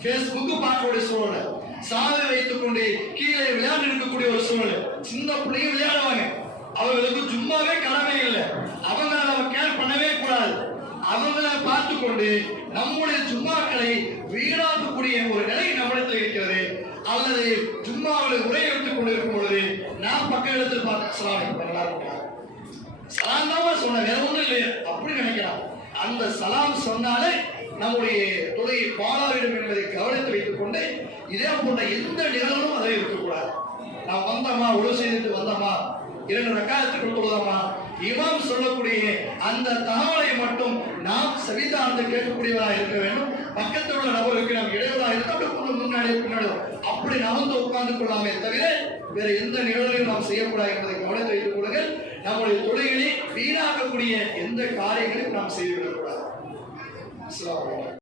ஃபேஸ்புக் பார்க்கக்கூடிய சூழ்நிலை, சாவை வைத்துக் கொண்டு கீழே விளையாண்டு இருக்கக்கூடிய ஒரு சூழ்நிலை. சின்ன பிள்ளைங்க விளையாடுவாங்க, அவங்களுக்கு ஜும்மாவே கடமை இல்லை, அவங்களை நம்ம கேர் பண்ணவே கூடாது. அவங்களை பார்த்து கொண்டு நம்முடைய ஜும்மாக்களை வீணாக்கக்கூடிய ஒரு நிலை நம்மிடத்தில் இருக்கிறது. அல்லது ஜும்மாவில் உரை எடுத்துக் கொண்டிருக்கும் பொழுது நான் பக்க இடத்தில் பார்த்து சலாம் தான் சொன்ன, வேற ஒன்றும் இல்லை அப்படி நினைக்கிறான். அந்த சலாம் சொன்னாலே நம்முடைய தொழிலை பாழாவிடும் என்பதை கவனித்து வைத்துக் கொண்டு இதே போன்ற எந்த நிகழ்வும் அதில் இருக்கக்கூடாது. நாம் வந்தோமா, உழவு செய்துட்டு வந்தோமா, 2 ரக்காயத்துக்கு தொழுதோமா, இமாம் சொல்லக்கூடிய அந்த தகவலை மட்டும் நாம் செவிதாழ்ந்து கேட்கக்கூடியவராக இருக்க வேண்டும். பக்கத்தில் உள்ள நபருக்கு நாம் இடைவெளியாக இருந்தால் முன்னாடி பின்னாடி அப்படி நகர்ந்து உட்கார்ந்து கொள்ளாமே தவிர வேற எந்த நிகழ்வையும் நாம் செய்யக்கூடாது என்பதை கவனத்தை வைத்துக் கொள்ளுங்கள். நம்முடைய தொழில்களை வீணாக்கக்கூடிய எந்த காரியங்களையும் நாம் செய்துவிடக்கூடாது.